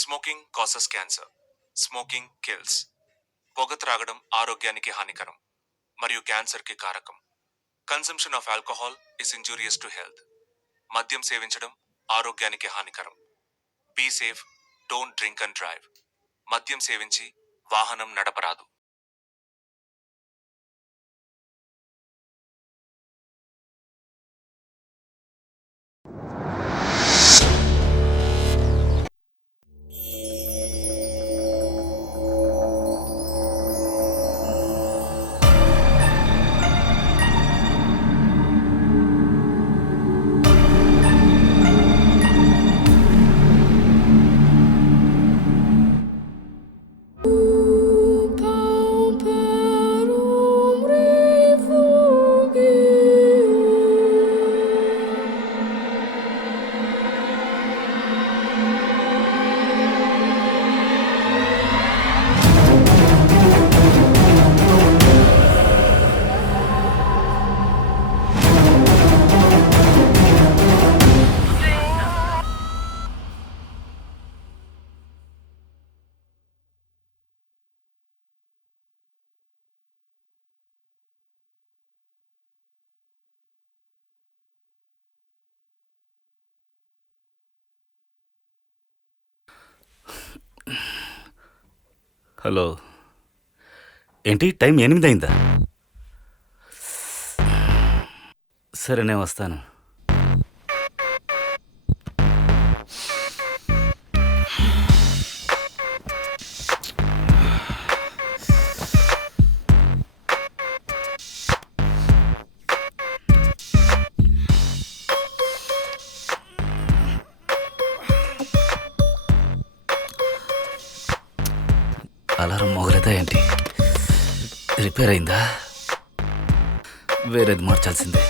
Smoking causes cancer. Smoking kills. పొగ త్రాగడం ఆరోగ్యానికి హానికరం మరియు క్యాన్సర్కి కారకం. Consumption of alcohol is injurious to health. మద్యం సేవించడం ఆరోగ్యానికి హానికరం. Be safe, don't drink and drive. మద్యం సేవించి వాహనం నడపరాదు. హలో, ఏంటి టైం 8 అయిందా? సరే నేను వస్తాను. అలారం మోగలేదా ఏంటి? రిపేర్ అయిందా? వేరేది మార్చాల్సిందే.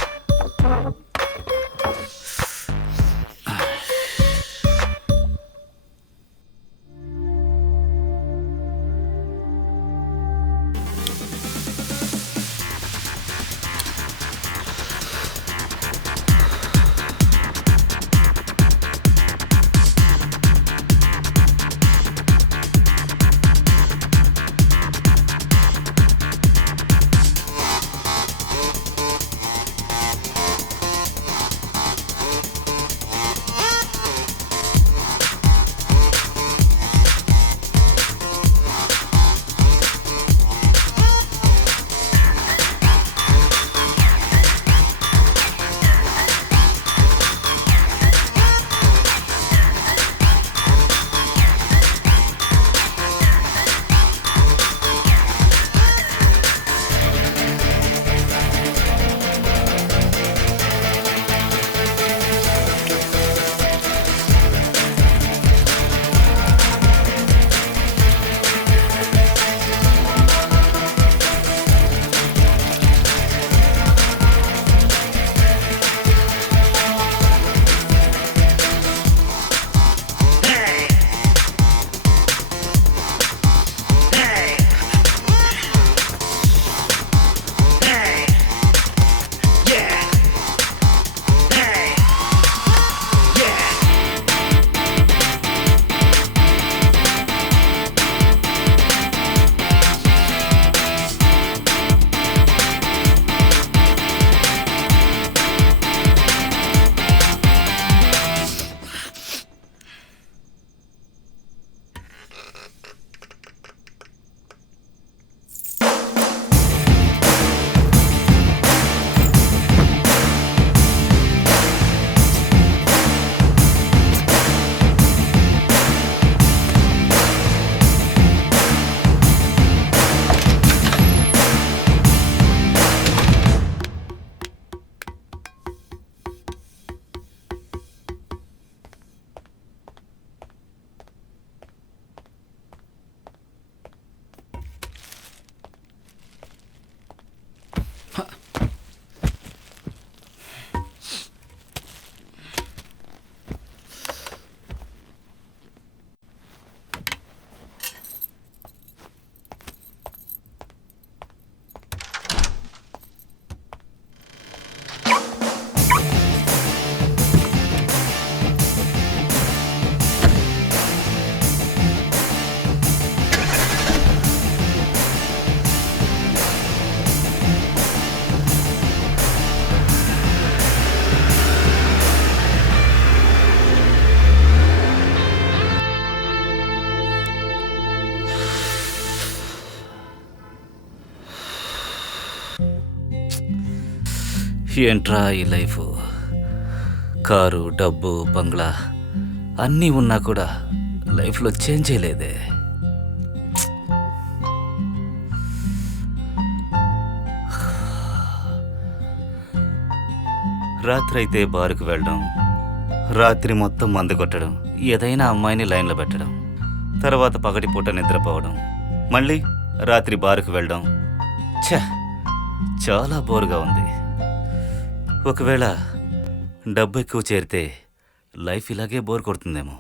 ఏంట్రా ఈ లైఫ్? కారు, డబ్బు, బంగ్లా అన్నీ ఉన్నా కూడా లైఫ్లో చేంజ్ చేయలేదే. రాత్రి అయితే బారుకు వెళ్ళడం, రాత్రి మొత్తం మందు కొట్టడం, ఏదైనా అమ్మాయిని లైన్లో పెట్టడం, తర్వాత పగటిపూట నిద్రపోవడం, మళ్ళీ రాత్రి బారుకు వెళ్ళడం. ఛ, చాలా బోరుగా ఉంది. ఒకవేళ డబ్బు ఎక్కువ చేరితే లైఫ్ ఇలాగే బోర్ కొడుతుందేమో.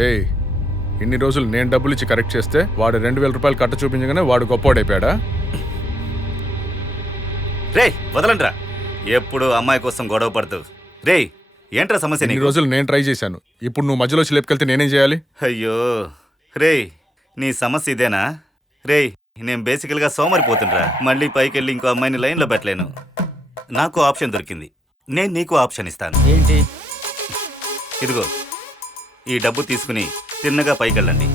ఏయ్, ఇన్ని రోజులు నేను డబ్బులు ఇచ్చి కరెక్ట్ చేస్తే వాడు 2,000 రూపాయలు కట్ట చూపించగానే వాడు గొప్పోడైపోయాడా? రే వదలండ్రా, ఎప్పుడు అమ్మాయి కోసం గొడవ పడుతూ. రే ఏంట్రా సమస్య ఇన్ని నీకు? రోజులు నేను ట్రై చేశాను, ఇప్పుడు నువ్వు మధ్యలో చిలేపుకెళ్తే నేనేం చేయాలి? అయ్యో రే, నీ సమస్య ఇదేనా? రే నేను బేసికల్గా సోమరిపోతుండ్రా. మళ్ళీ పైకి వెళ్ళి ఇంకో అమ్మాయిని లైన్లో పెట్టలేను. నాకు ఆప్షన్ దొరికింది, నేను నీకు ఆప్షన్ ఇస్తాను. ఏంటి? ఇదిగో ఈ డబ్బు తీసుకుని తిన్నగా పైకి వెళ్ళండి.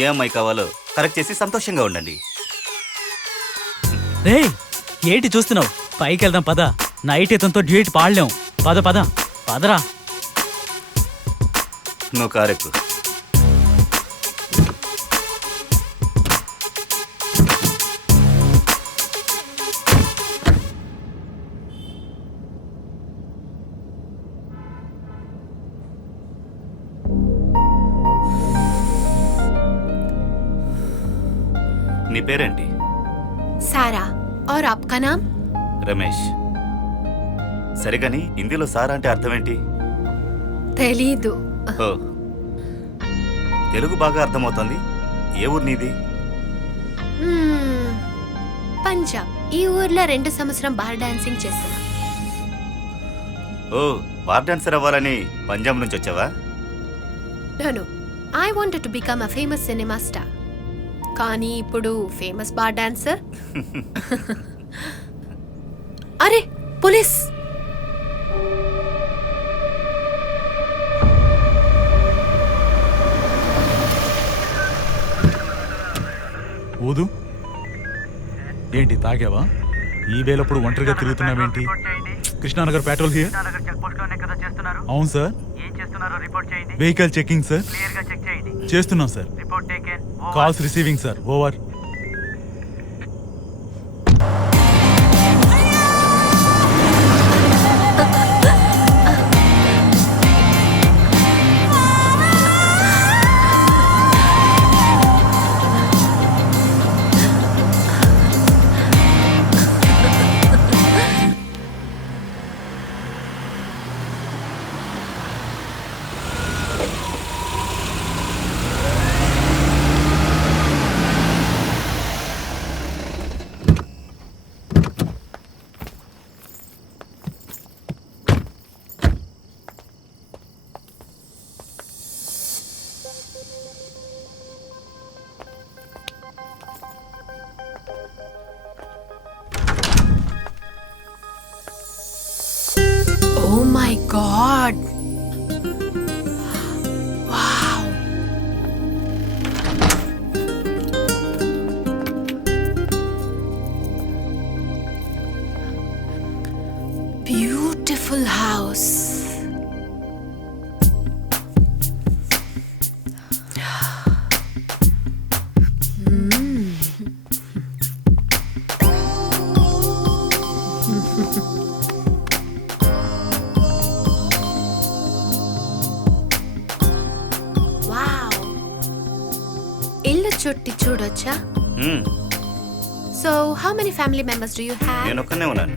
ఏ అమ్మాయి కావాలో కరెక్ట్ చేసి సంతోషంగా ఉండండి. రే ఏంటి చూస్తున్నావు? పైకి వెళ్దాం పద. నైట్ ఇతనితో డ్యూట్ పాడలేం. పద పద పదరా. నువ్వు కారెక్కు. నీ పేరేంటి? सारा। और आपका नाम? రమేష్. సరే కానీ హిందీలో సారా అంటే అర్థం ఏంటి? తెలీదు. ఓ, తెలుగు బాగా అర్థమవుతుంది. ఏ ఊరు నీది? పంజాబ్. ఈ ఊర్లో 2 సంవత్సరం బార్ డాన్సింగ్ చేస్తున్నా. ఓ, బార్ డాన్సర్ అవ్వాలని పంజాబ్ నుంచి వచ్చావా? No, I wanted to become a famous cinema star. కానీ ఇప్పుడు ఫేమస్ బార్ డాన్సర్. అరే పోలీస్! ఊదు. ఏంటి తాగావా? ఈ వేలప్పుడు ఒంటరిగా తిరుగుతున్నావేంటి? Krishnanagar patrol here. అవును సార్. Vehicle checking sir. చేస్తున్నాం sir. Calls receiving sir. Over. Oh my God! Wow! Beautiful house. ఇల్లు చుట్టి చూడొచ్చా? So how many family members do you have? నేను ఒక్కనే ఉన్నాను.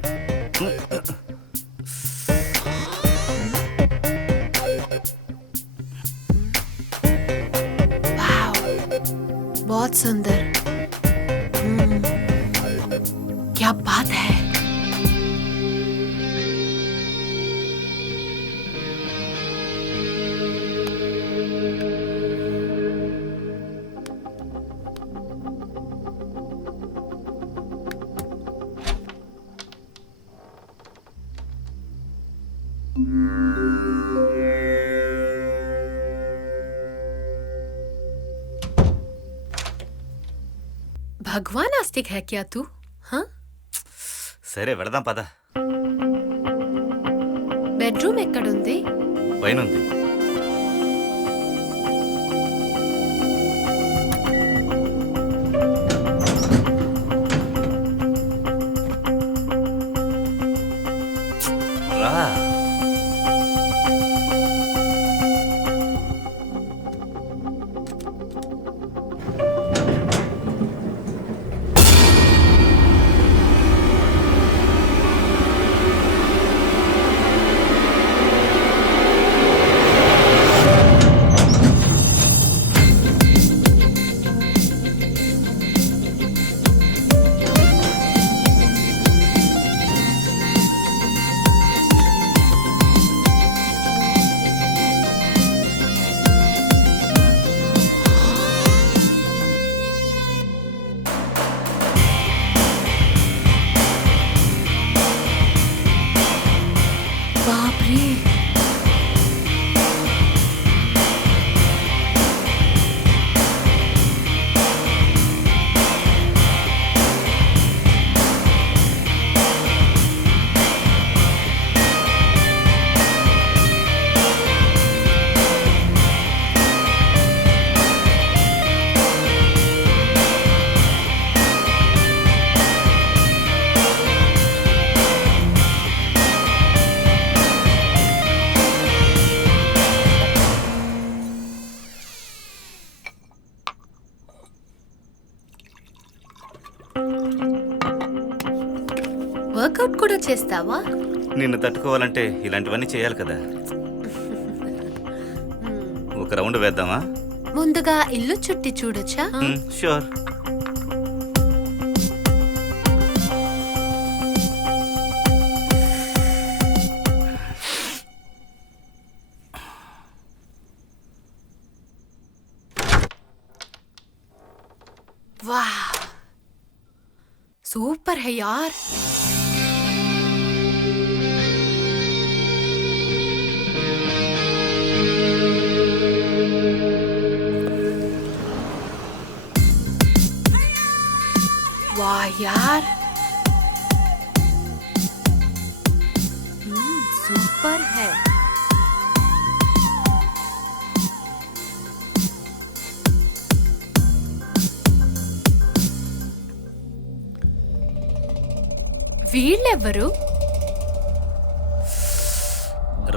వావ్, बहुत सुंदर. क्या बात है. भगवान आस्तिक है क्या तू? हाँ? సరే వెళదాం పద. బెడ్రూమ్ ఎక్కడుంది? పైనుంది. రా. వర్కౌట్ కూడా చేస్తావా? నిన్ను తట్టుకోవాలంటే ఇలాంటివన్నీ చేయాలి కదా. ఒక రౌండ్ వేద్దామా? ముందుగా ఇల్లు చుట్టి చూడొచ్చా? షూర్. वाह, सुपर है यार. वाह यार, सुपर है. వీళ్ళెవ్వరు?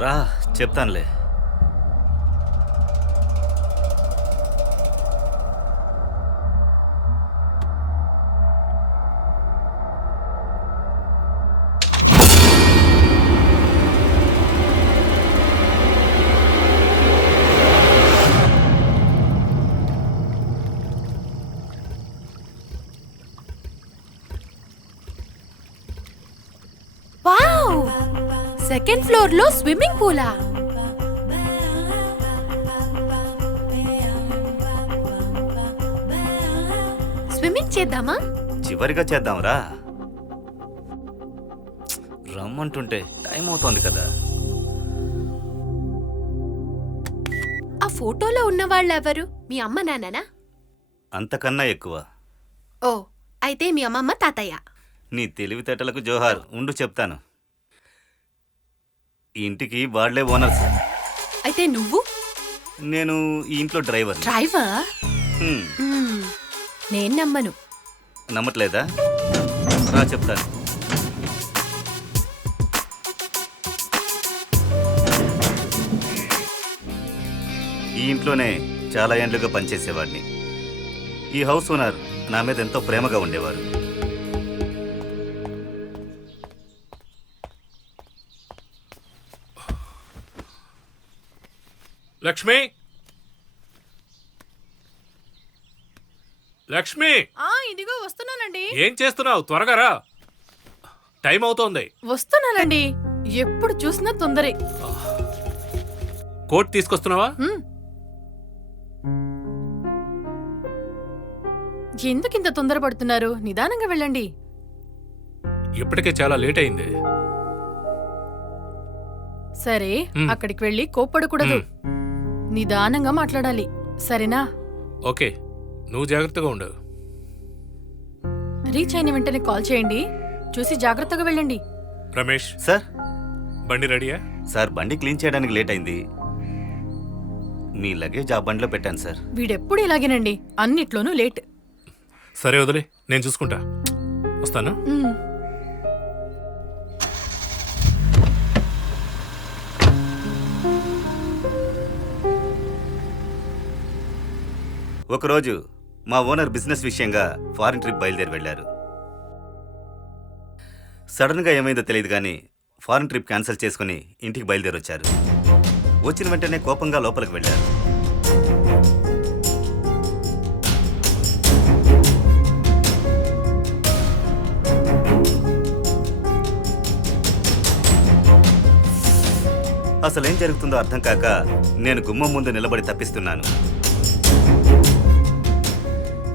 రా చెప్తానులే. వావ్, సెకండ్ ఫ్లోర్ లో స్విమ్మింగ్ పూలా? స్విమ్మింగ్ చేద్దామా? చివరిగా చేద్దాంరా. రమ్మంటుంటే టైం అవుతోంది కదా. ఆ ఫోటోలో ఉన్న వాళ్ళెవరు? మీ అమ్మ నాన్ననా? అంతకన్నా ఎక్కువ. ఓ, అయితే మీ అమ్మమ్మ తాతయ్య. నీ తెలివితేటలకు జోహార్. ఉండు చెప్తాను. ఈ ఇంటికి వాళ్లే ఓనర్స్. అయితే నువ్వు? నేను ఈ ఇంట్లో డ్రైవర్. డ్రైవర్? నేను నమ్మను. నమ్మట్లేదా? రా చెప్తాను. ఈ ఇంట్లోనే చాలా ఏండ్లుగా పనిచేసేవాడిని. ఈ హౌస్ ఓనర్ నా మీద ఎంతో ప్రేమగా ఉండేవారు. లక్ష్మి, లక్ష్మి, ఇదిగో వస్తున్నానండి. ఏం చేస్తున్నావు? త్వరగా రా, టైం అవుతోంది. వస్తున్నానండి. ఎప్పుడు చూసినా తొందరే. కోట్ తీసుకొస్తున్నావా? ఎందుకింత తొందరపడుతున్నారు? నిదానంగా వెళ్ళండి. ఇప్పటికే చాలా లేట్ అయింది. సరే, అక్కడికి వెళ్ళి కోప్పడకూడదు. నిదానంగా మాట్లాడాలి, సరేనా? ఓకే, నువ్వు జాగ్రత్తగా ఉండు. రీచ్ అయిన వెంటనే కాల్ చేయండి. చూసి జాగ్రత్తగా వెళ్ళండి. రమేష్ సార్. బండి రెడీయా? సార్, బండి క్లీన్ చేయడానికి లేట్ అయింది. మీ లగేజ్ ఆ బండిలో పెట్టాను సార్. వీడెప్పుడు ఇలాగేనండి, అన్నిట్లోనూ లేట్. సరే వదిలే, నేను చూసుకుంటా. వస్తాను. ఒకరోజు మా ఓనర్ బిజినెస్ విషయంగా ఫారిన్ ట్రిప్ బయలుదేరి వెళ్లారు. సడన్గా ఏమైందో తెలియదు కానీ ఫారిన్ ట్రిప్ క్యాన్సిల్ చేసుకుని ఇంటికి బయలుదేరొచ్చారు. వచ్చిన వెంటనే కోపంగా లోపలికి వెళ్లారు. అసలేం జరుగుతుందో అర్థం కాక నేను గుమ్మం ముందు నిలబడి తప్పిస్తున్నాను.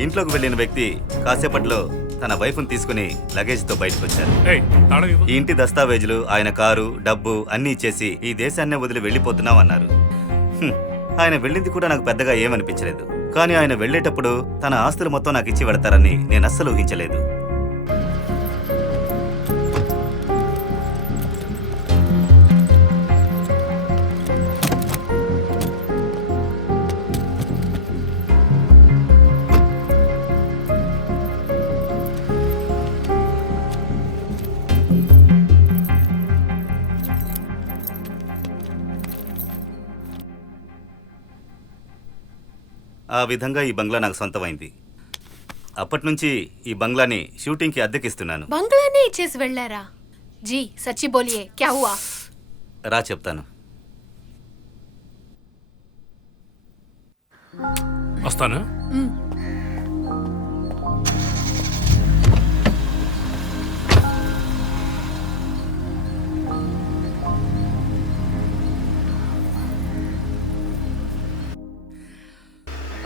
ఇంట్లోకి వెళ్ళిన వ్యక్తి కాసేపట్లో తన వైఫ్ను తీసుకుని లగేజ్తో బయటకు వచ్చారు. ఈ ఇంటి దస్తావేజులు, ఆయన కారు, డబ్బు అన్నీ ఇచ్చేసి ఈ దేశాన్నే వదిలి వెళ్ళిపోతున్నామన్నారు. ఆయన వెళ్ళింది కూడా నాకు పెద్దగా ఏమనిపించలేదు. కానీ ఆయన వెళ్ళేటప్పుడు తన ఆస్తులు మొత్తం నాకు ఇచ్చి వెడతారని నేను అస్సలు ఊహించలేదు. ఆ విధంగా ఈ బంగ్లా నాకు సొంతమైంది. అప్పటి నుంచి ఈ బంగ్లాని షూటింగ్కి అద్దెకిస్తున్నాను. బంగ్లానే ఇచ్చేసి వెళ్ళారా? జీ సచ్చి బోలియే క్యా హువా? రా చెప్తాను. వస్తాను.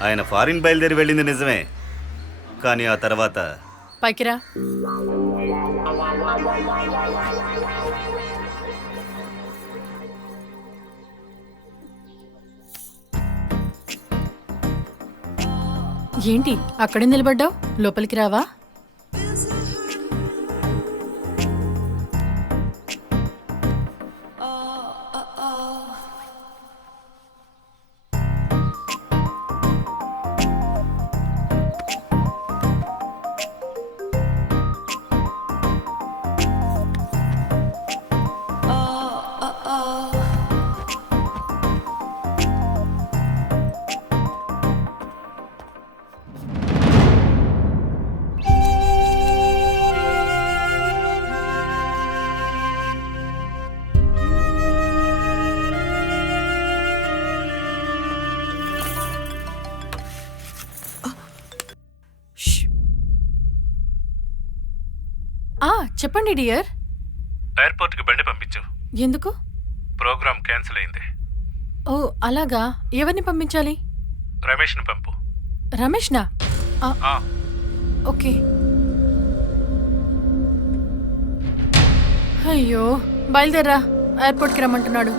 ఆయన ఫారిన్ బయలుదేరి వెళ్ళింది నిజమే, కానీ ఆ తర్వాత పైకి రా. ఏంటి అక్కడే నిలబడ్డావు? లోపలికి రావా? చెప్పండి డియర్. ఎయిర్పోర్ట్కి బండి పంపించు. ఎందుకు? ప్రోగ్రామ్ క్యాన్సిల్ అయింది. ఓ అలాగా. ఎవరిని పంపించాలి? రమేష్ని పంపు. రమేష్నా? ఓకే. అయ్యో బయలుదేరా, ఎయిర్పోర్ట్కి రమ్మంటున్నాడు.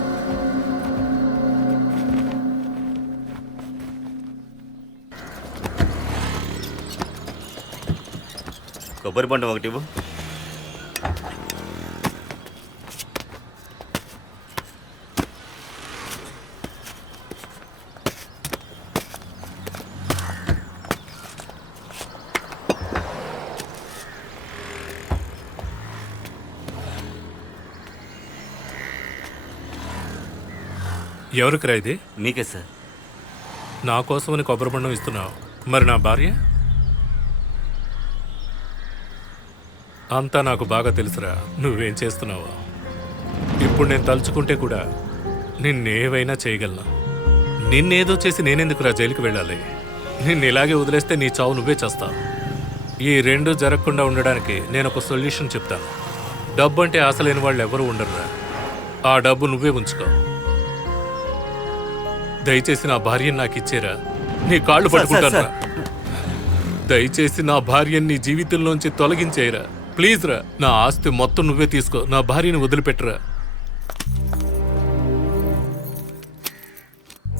కొబ్బరి బండం ఒకటి ఇవ్వు. ఎవరికిరా ఇది? మీకే సార్. నా కోసమని కొబ్బరి బండం ఇస్తున్నావు, మరి నా భార్య? అంతా నాకు బాగా తెలుసురా నువ్వేం చేస్తున్నావో. ఇప్పుడు నేను తలుచుకుంటే కూడా నిన్నేవైనా చేయగలను. నిన్నేదో చేసి నేనెందుకురా జైలుకి వెళ్ళాలి? నిన్ను ఇలాగే వదిలేస్తే నీ చావు నువ్వే చేస్తావు. ఈ రెండు జరగకుండా ఉండడానికి నేను ఒక సొల్యూషన్ చెప్తాను. డబ్బు అంటే ఆశ లేని వాళ్ళు ఎవరు ఉండరురా. ఆ డబ్బు నువ్వే ఉంచుకో. దయచేసి నా భార్యని నాకు ఇచ్చేరా, నీ కాళ్ళు పట్టుకుంటాను. దయచేసి నా భార్యని నీ జీవితంలోంచి తొలగించేయరా ప్లీజ్ రా. నా ఆస్తి మొత్తం నువ్వే తీసుకో, నా భార్యని వదిలిపెట్టరా.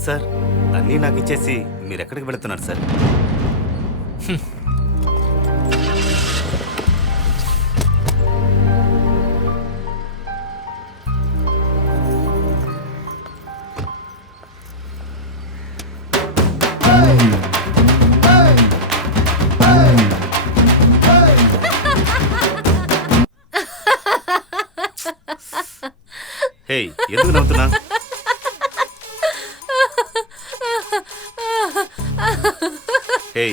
సార్ అన్నీ నాకు ఇచ్చేసి మీరు ఎక్కడికి వెళుతున్నారు సార్? హే ఎందుకు నవ్వుతున్నా? హే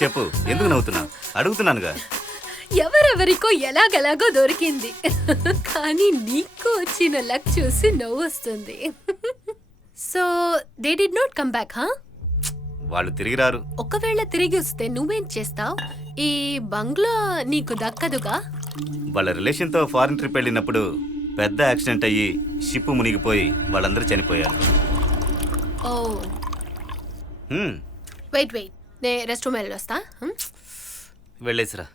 చెప్పు, ఎందుకు నవ్వుతున్నా? అడుగుతున్నానుగా. ఎవరెవరికో ఎలాగలాగో దొరికింది, కానీ నీకు వచ్చిన లక్ చూసి నవ్వు వస్తుంది. So they did not come back, హా? వాళ్ళు తిరిగి రారు. ఒకవేళ తిరిగి వస్తే నువ్వేం చేస్తావు? ఈ బంగ్లా నీకు దక్కదుగా. వాళ్ళ రిలేషన్తో ఫారిన్ ట్రిప్ వెళ్ళినప్పుడు పెద్ద యాక్సిడెంట్ అయ్యి షిప్ మునిగిపోయి వాళ్ళందరూ చనిపోయారు. ఓ వెయిట్ వెయిట్, నే రెస్ట్ రూమ్ వెళ్ళొస్తా. వెళ్ళేసిరా.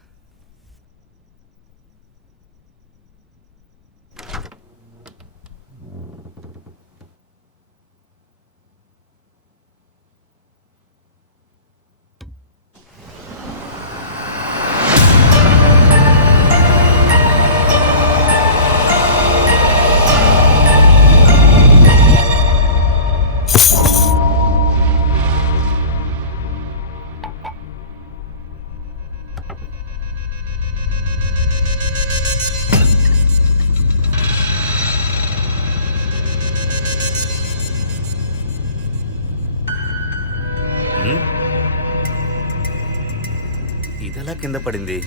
కింద పడింది.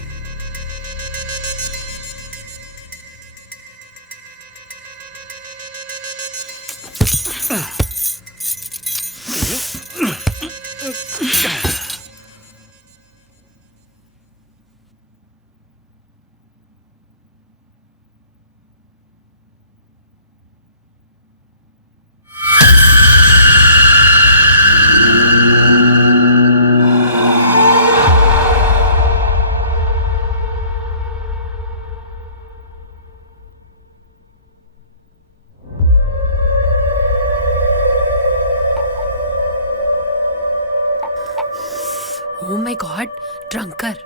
Oh my God, drunkard.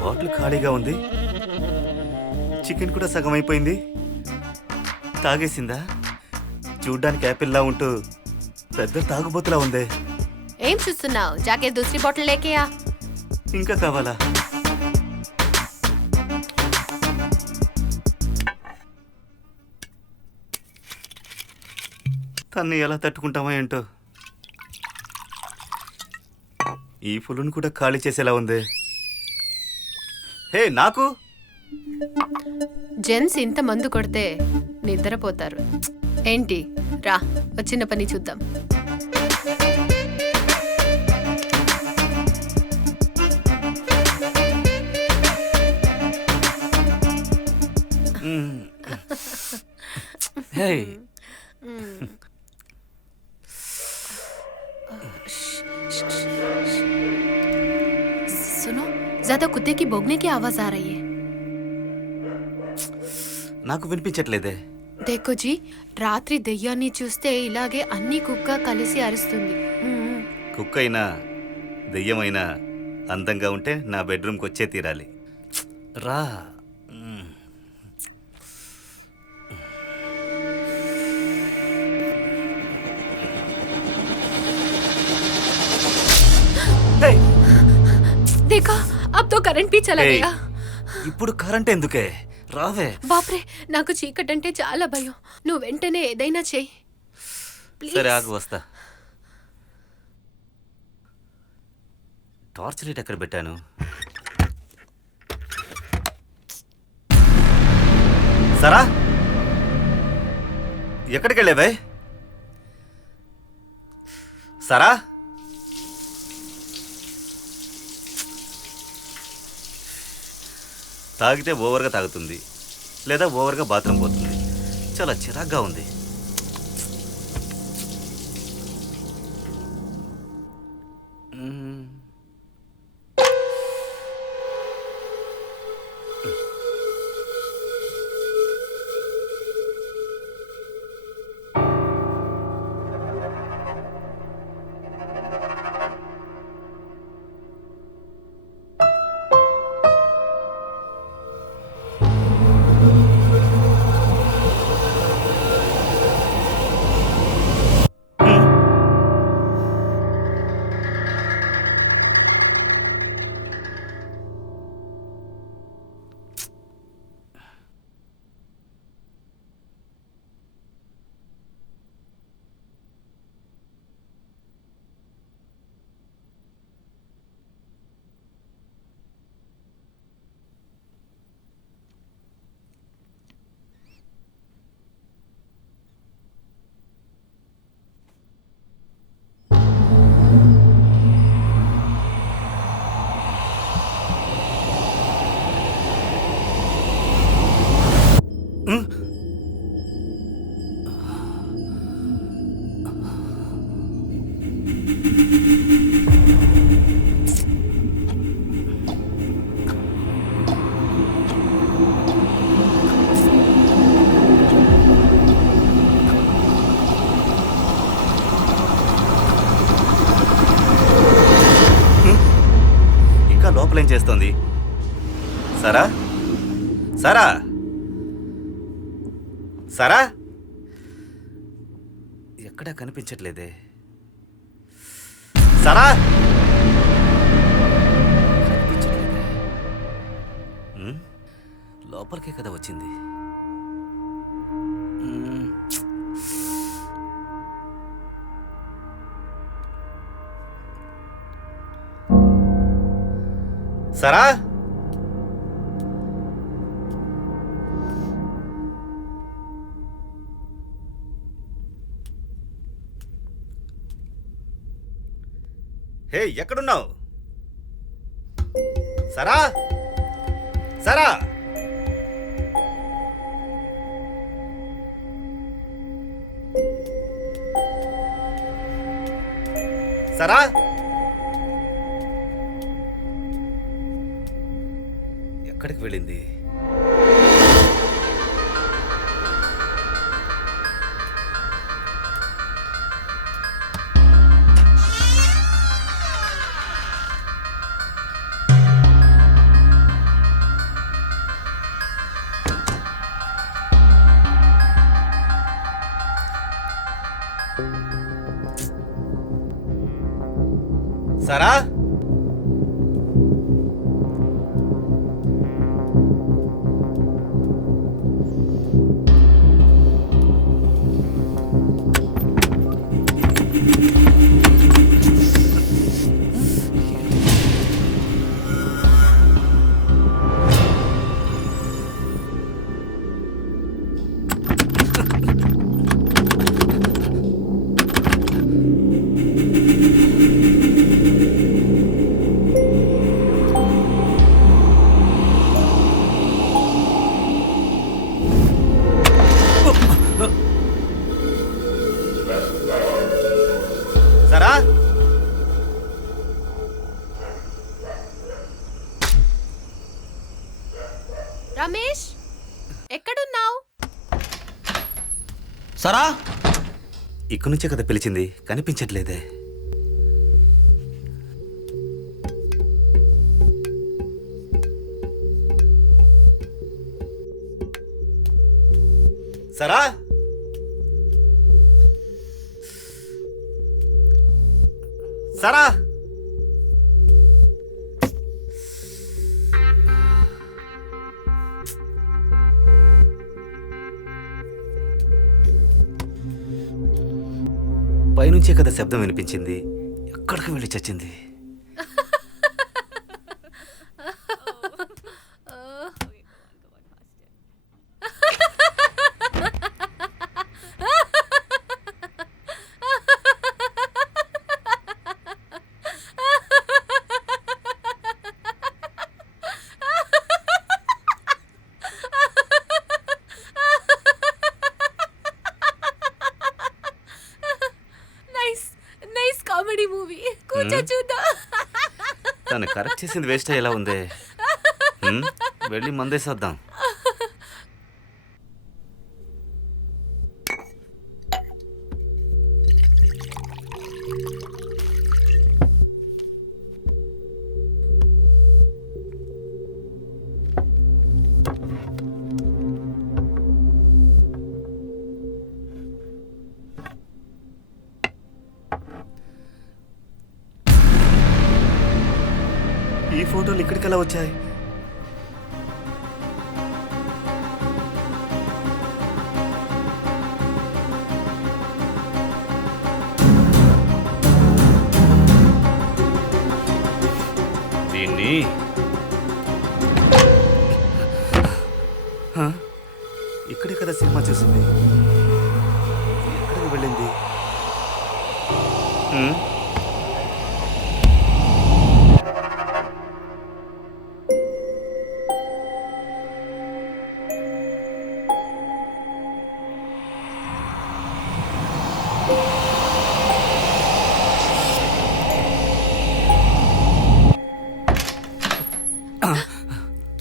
Bottle ఖాళీగా ఉంది. చికెన్ కూడా సగం అయిపోయింది. తాగేసిందా? చూడ్డానికి యాపిల్లా ఉంటూ పెద్ద తాగుబోతులా ఉందే. ఏం చూస్తున్నావు? జాకే దూసరి బాటిల్ లేకేయా. ఇంకా కావాలా? తన్ని ఎలా తట్టుకుంటామో ఏంటో. ఈ ఫుల్ను కూడా ఖాళీ చేసేలా ఉంది. హే నాకు జెంట్స్ ఇంత మందు కొడితే నిద్రపోతారు. ఏంటి రా, వచ్చిన పని చూద్దాం. హే सुनो, ज्यादा कुत्ते की भौंकने की आवाज आ रही है. నాకు వినిపించట్లేదే. देखो जी, రాత్రి దెయ్యాన్ని చూస్తే ఇలాగే అన్ని కుక్క కలిసి అరుస్తుంది. కుక్క అయినా దెయ్యమైనా అందంగా ఉంటే నా బెడ్రూమ్కి వచ్చే తీరాలి. రా. देखा, अब तो करंट भी चला ఏయ్, गया. ఇప్పుడు కరెంట్ ఎందుకే? రావే. బాప్రే, నాకు చీకటంటే చాలా భయం. నువ్వు వెంటనే ఏదైనా చెయ్యి ప్లీజ్. సరే ఆగు, వస్తా. టార్చ్ లైట్ ఎక్కడ పెట్టాను? సరా, ఎక్కడికి వెళ్ళావే? సరా, తాగితే ఓవర్గా తాగుతుంది, లేదా ఓవర్గా బాత్రూమ్ పోతుంది. చాలా చిరాగ్గా ఉంది. లోపలేం చేస్తోంది? సరా, సరా, సరా, ఎక్కడా కనిపించట్లేదే. సరా, కనిపించట్లేదే. లోపలికే కదా వచ్చింది. సరా హే ఎక్కడున్నావు సరా సరా సరా ఎక్కడికి వెళ్ళింది సరా సరా రమేష్ ఎక్కడున్నావు? సరా ఇక్కడి నుంచే కదా పిలిచింది, కనిపించట్లేదే. సరా సరా పైనుంచే కదా శబ్దం వినిపించింది, ఎక్కడికి వెళ్ళి చచ్చింది? నైస్ కామెడీ మూవీ, కూర్చో చూద్దాం. తను కరెక్ట్ చేసింది వేస్ట్ అయ్యేలా ఉందే. వెళ్ళి మందేసేద్దాం. ఈ ఫోటోలు ఇక్కడికి ఎలా వచ్చాయి? దీన్ని ఇక్కడే కదా సినిమా చూసింది, ఎక్కడికి వెళ్ళింది?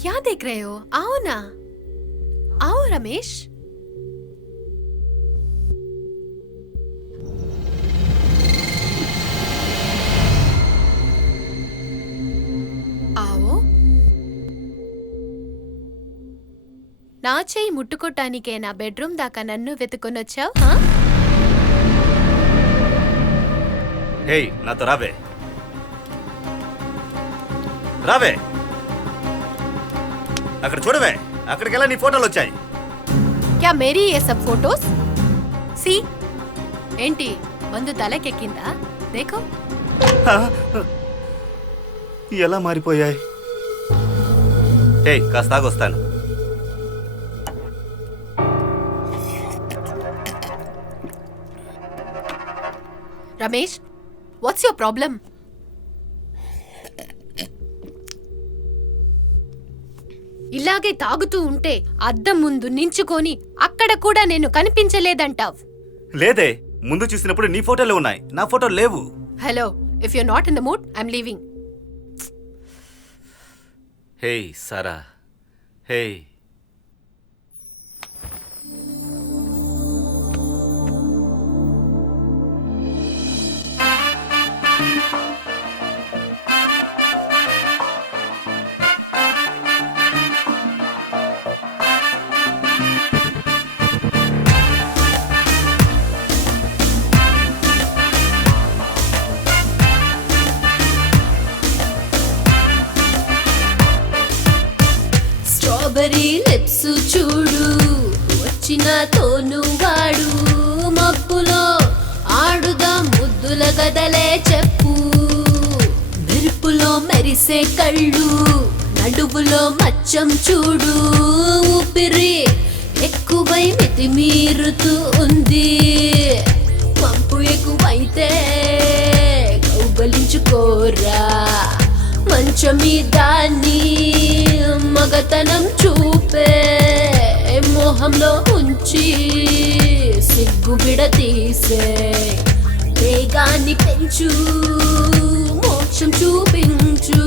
क्या देख रहे हो? आओ ना, आओ रमेश. आओ. నా చెయ్యి ముట్టుకోటానికే నా బెడ్రూమ్ దాకా నన్ను వెతుకొనొచ్చావు? హేయ్, నాతో రావే రావే. అక్కడ చూడవే, అక్కడికెలా నీ ఫోటోలు వచ్చాయి. क्या मेरी ये सब फोटोस? सी ఏంటి మందు తలకెక్కిందా? దేఖో. ఎలా మారిపోయాయి? హే కాస్త ఆగొస్తాను. Ramesh, what's your problem? ఇలాగే తాగుతూ ఉంటే అద్దం ముందు నించుకొని అక్కడ కూడా నేను కనిపించలేదంటావ్. లేదే, ముందు చూసినప్పుడు నీ ఫోటోలు ఉన్నాయి, నా ఫోటోలు లేవు. Hello, if you're not in the mood I'm leaving. Hey Sara, hey. Strawberry lips చూడు, వచ్చిన తోను వాడు, మబ్బులో ఆడుదాం ముద్దుల గదలే చెప్పు, మెరుపులో మెరిసే కళ్ళు, నడువులో మచ్చం చూడు, ఊపిరి ఎక్కువై మితిమీరుతూ ఉంది, పంపు ఎక్కువైతే కౌగలించుకోరా, మంచం మీద నీ మగతనం చూపే, మోహంలో ఉంచి సిగ్గు విడతీసే, వేగాన్ని పెంచు, మోక్షం చూపించు.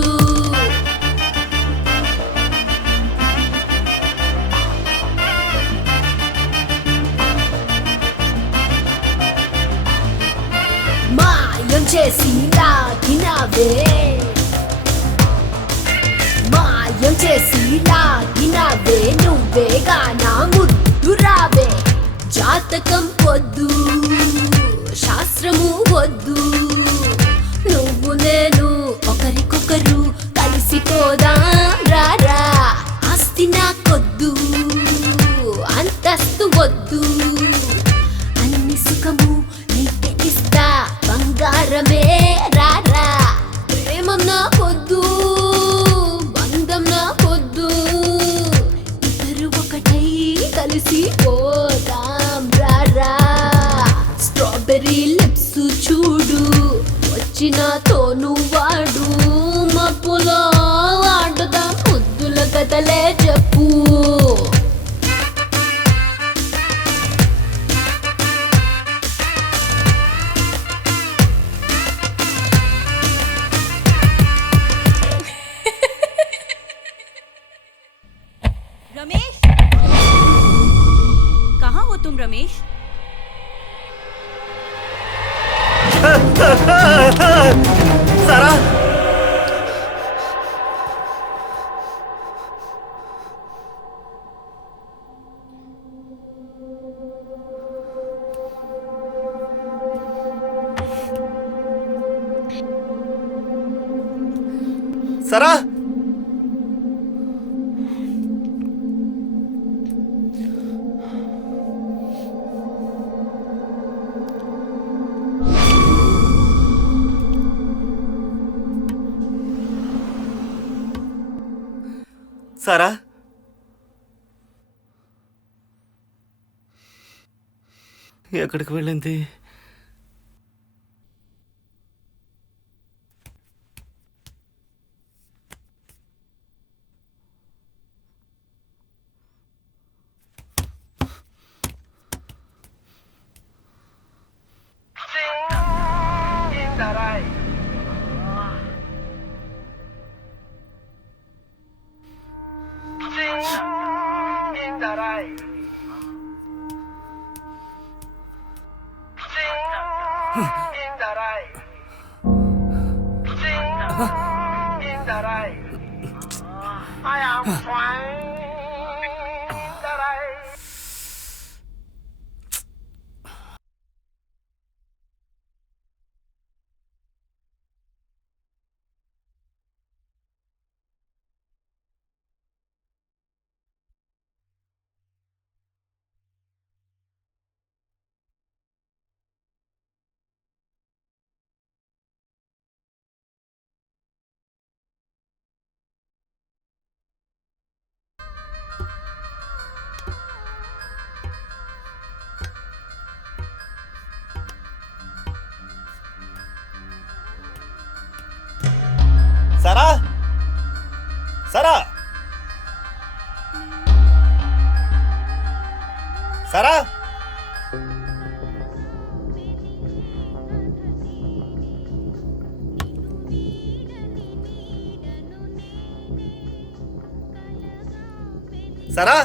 మాయం చేసి లాగినవే, మాయం చేసి లాగినవే, నువ్వేగా నా ముద్దు రావే, జాతకం వద్దు, శాస్త్రము వద్దు, నువ్వు నేను ఒకరికొకరు కలిసిపోదాం రారా, ఆస్తి నాకొద్దు, అంతస్తు వద్దు, అన్ని సుఖము నీకే ఇస్తా, బంగారమే రారా, ప్రేమం నాకొద్దు, బంధం నాకొద్దు, ఇద్దరు ఒకటై కలిసిపోదాం రారా, స్ట్రాబెరీ లిప్స్ చూడు, వచ్చిన తోను వాడు, మబ్బులో ఆడుదాం ముద్దుల కథలే చెప్పు. रमेश, कहाँ हो तुम रमेश? సారా, సారా, సారా, ఎక్కడికి వెళ్ళింది? సరా సరా సరా సరా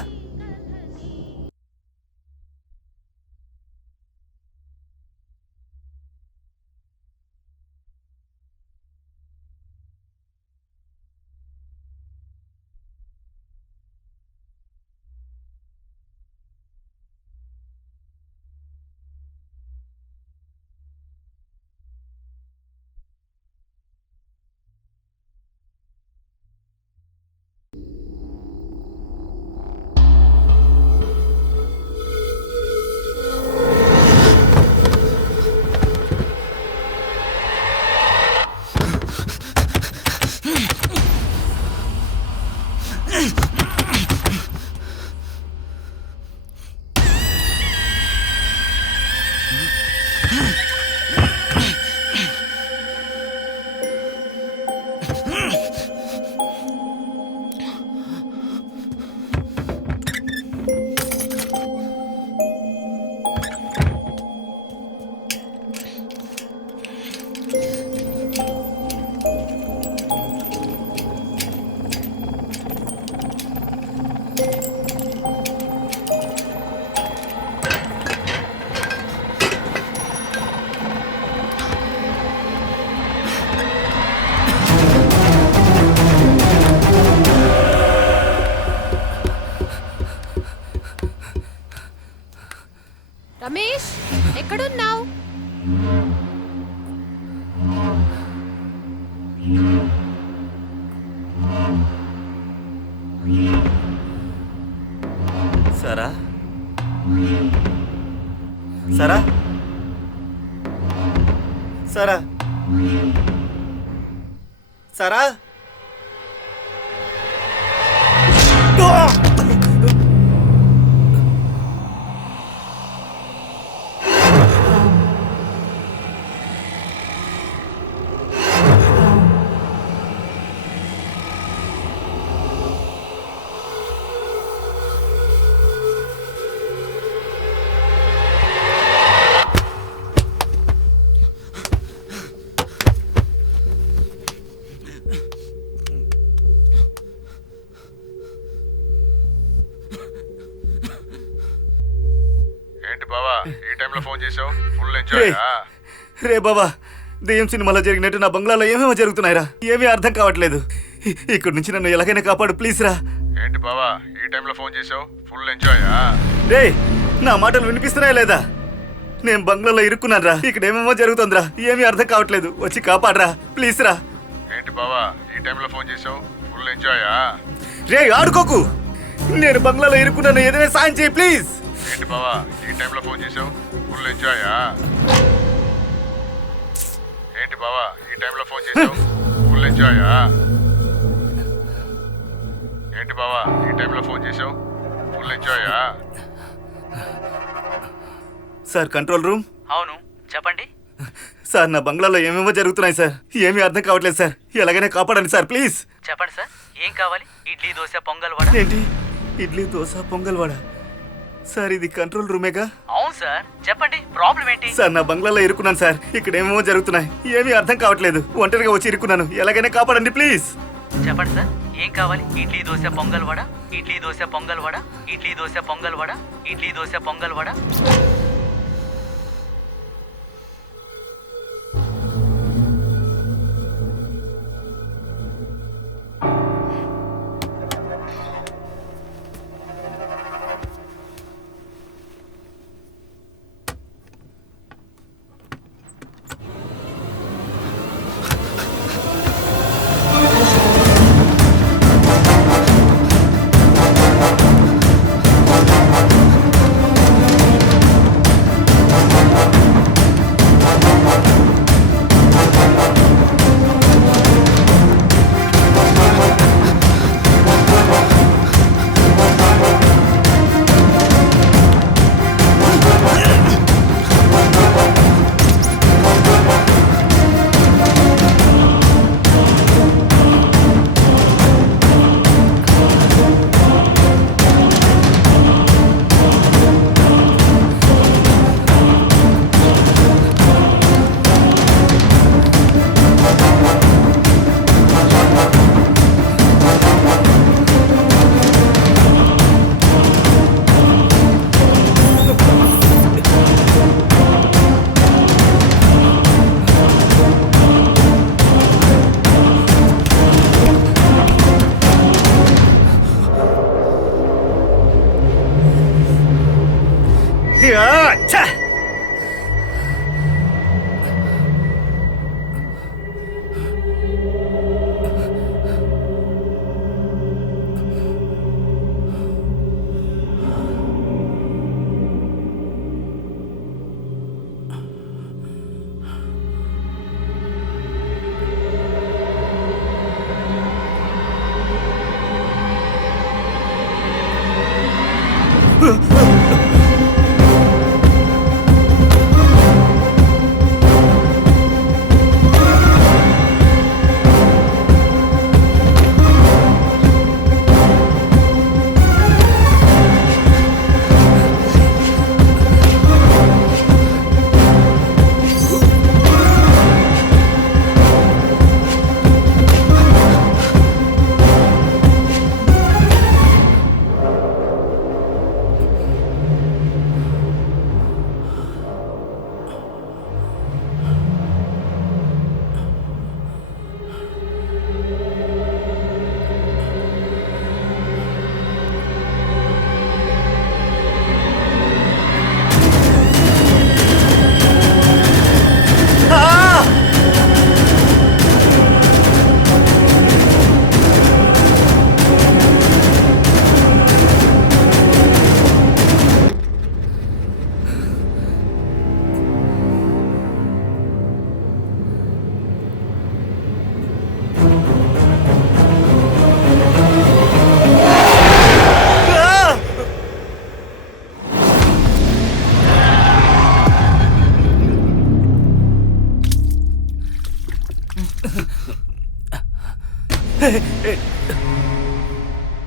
రమేష్ ఎక్కడున్నావు? సరా సరా సరా సరా ఏంటి బావా ఈ టైంలో ఫోన్ చేసావు? Full enjoy. రే బాబా, దెయ్యం సినిమాలో జరిగినట్టు నా బంగ్లాలో ఏమేమో జరుగుతున్నాయిరా, ఏమీ అర్థం కావట్లేదు. ఇక్కడి నుంచి నన్ను ఎలాగైనా కాపాడు ప్లీజ్ రా. ఏంటి బావా ఈ టైంలో ఫోన్ చేసావు? Full enjoy. రే నా మాటలు వినిపిస్తున్నాయా లేదా? నేను బంగ్లాలో ఇరుక్కున్నాను రా, ఇక్కడ ఏమేమో జరుగుతుందిరా, ఏమీ అర్థం కావట్లేదు, వచ్చి కాపాడరా ప్లీజ్ రా. ఏంటి బావా ఈ టైంలో ఫోన్ చేసావు? Full enjoy. రే ఆడుకోకు, నేను బంగ్లాలో ఇరుక్కున్నాను, ఏదైనా సాయం చేయి ప్లీజ్. ఏంటి బావా ఈ టైంలో ఫోన్ చేసావు? Full enjoy. ఏంటి బావా ఈ టైంలో ఫోన్ చేసావు? Full enjoy. ఏంటి బావా ఈ టైంలో ఫోన్ చేసావు? Full enjoy. Sir control room. అవును చెప్పండి. సార్ నా బంగ్లాలో ఏమేమో జరుగుతున్నాయి సార్, ఏమీ అర్థం కావట్లేదు సార్, ఎలాగైనా కాపాడండి సార్ ప్లీజ్. చెప్పండి సార్, ఏం కావాలి? ఇడ్లీ, దోశ, పొంగల్, వడ. ఏంటి ఇడ్లీ, దోశ, పొంగల్, వడ? సార్ ఇది కంట్రోల్ రూమేగా? అవును సార్, చెప్పండి ప్రాబ్లం ఏంటి? సార్ నా బంగ్లాలో ఇరుక్కున్నాను సార్, ఇక్కడ ఏమేమో జరుగుతున్నాయి, ఏమీ అర్థం కావట్లేదు, ఒంటరిగా వచ్చి ఇరుక్కున్నాను, ఎలాగైనా కాపాడండి ప్లీజ్. చెప్పండి సార్, ఏం కావాలి? ఇడ్లీ, దోశ, పొంగల్, వడ. ఇడ్లీ, దోశ, పొంగల్, వడ. ఇడ్లీ, దోశ, పొంగల్, వడ. ఇడ్లీ, దోశ, పొంగల్, వడ.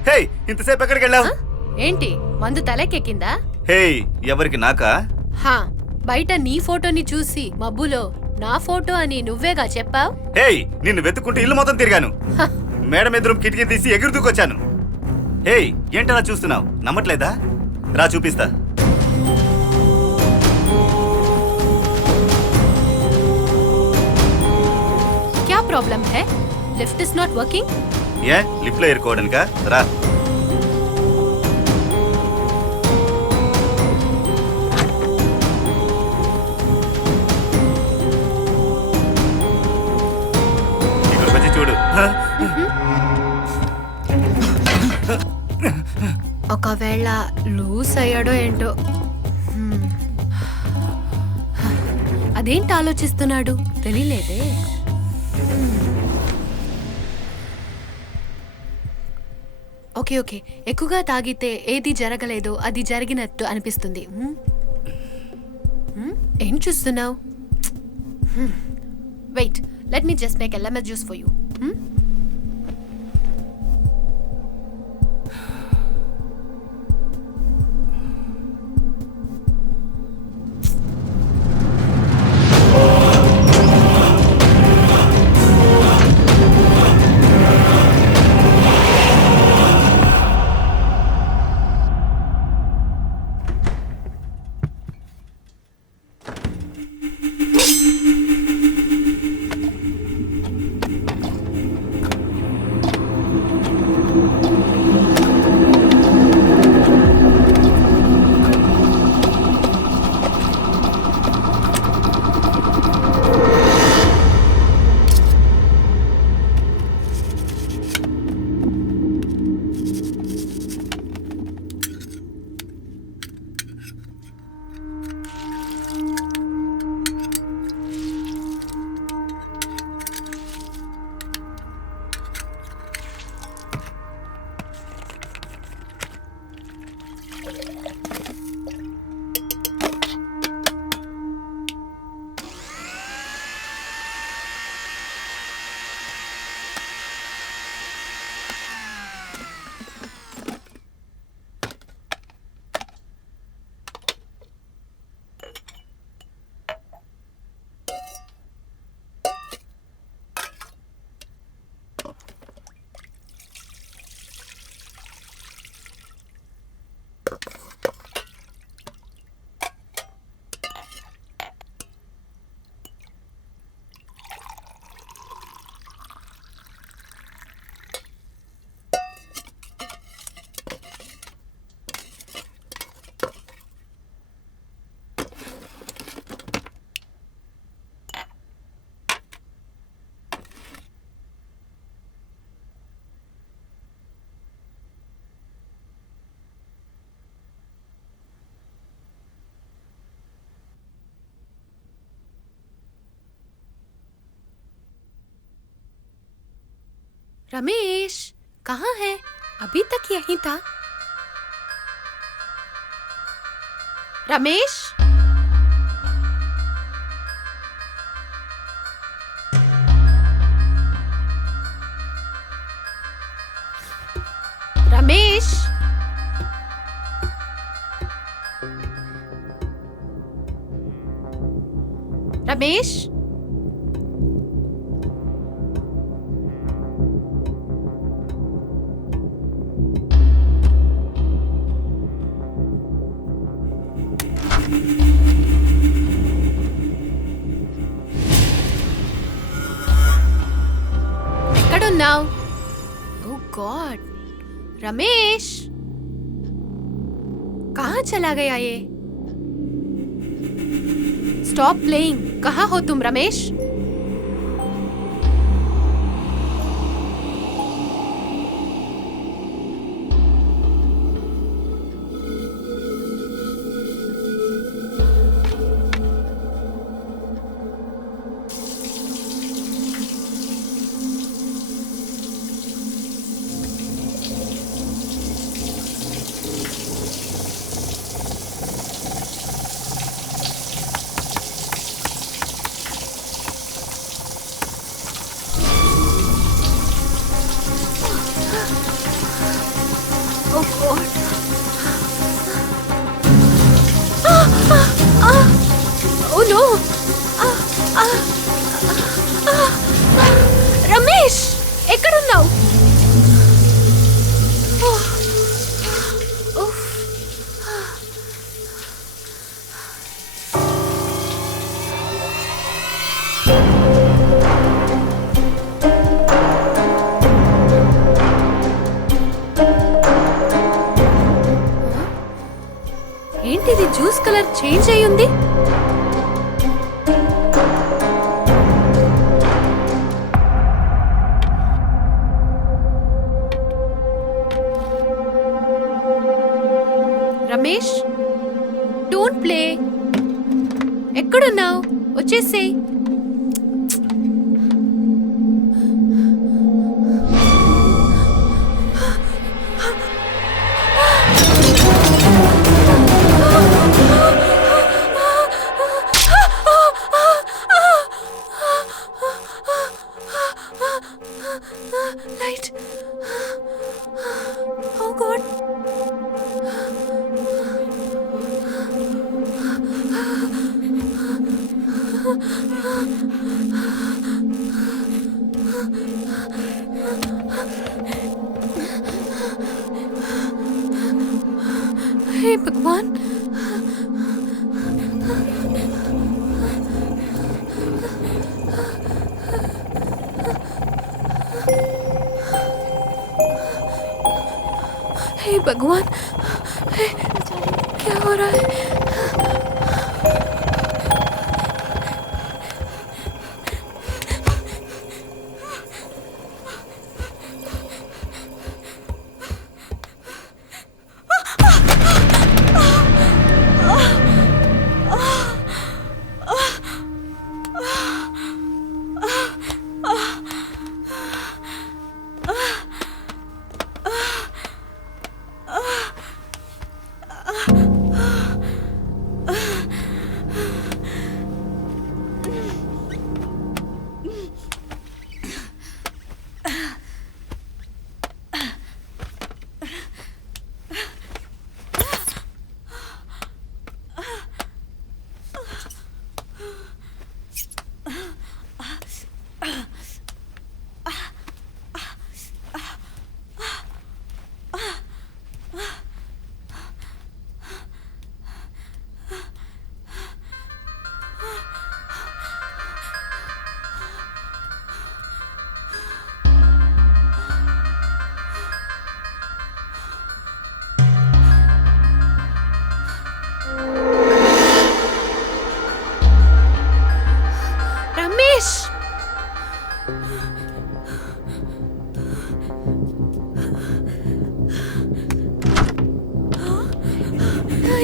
హే, ఇంతసేపు ఎక్కడికి వెళ్ళావు? ఏంటి మందు తలకెక్కిందా? హే, ఎవరికి నాకా? హా, బయట నీ ఫోటోని చూసి మబ్బులో నా ఫోటో అని నువ్వేగా చెప్పావు. హే, నిన్ను వెతుక్కుంటూ ఇల్లు మొత్తం తిరిగాను. మేడం ఎదురు కిటికీ తీసి ఎగురు దూకొచ్చాను. హే, ఏంటలా చూస్తున్నావు? నమ్మట్లేదా? రా చూపిస్తా. क्या प्रॉब्लम है? Lift is not working. A lift లో ఇరుకోవడానికా? రా. ఇక్కడికి వచ్చి చూడు. ఒకవేళ లూస్ అయ్యాడో ఏంటో. అదేంటి ఆలోచిస్తున్నాడు తెలియలేదే. ఓకే ఓకే, ఎక్కువగా తాగితే ఏది జరగలేదో అది జరిగినట్టు అనిపిస్తుంది. ఏం చూస్తున్నావు? Wait, let me just make a lemon juice for you. Ramesh कहाँ है? अभी तक यहीं था. रमेश, रमेश, रमेश. ఎక్కడున్నావు? ఓ गॉड, रमेश कहाँ चला गया ये? Stop playing. कहाँ हो तुम रमेश? రమేష్ ఎక్కడున్నావు? ఏంటిది జ్యూస్ కలర్ చేంజ్ అయి ఉంది? Ramesh don't play. ఎక్కడున్నావు? వచ్చేసేయ్. Light. Oh God. Hey भगवान. हे भगवान, क्या हो रहा है?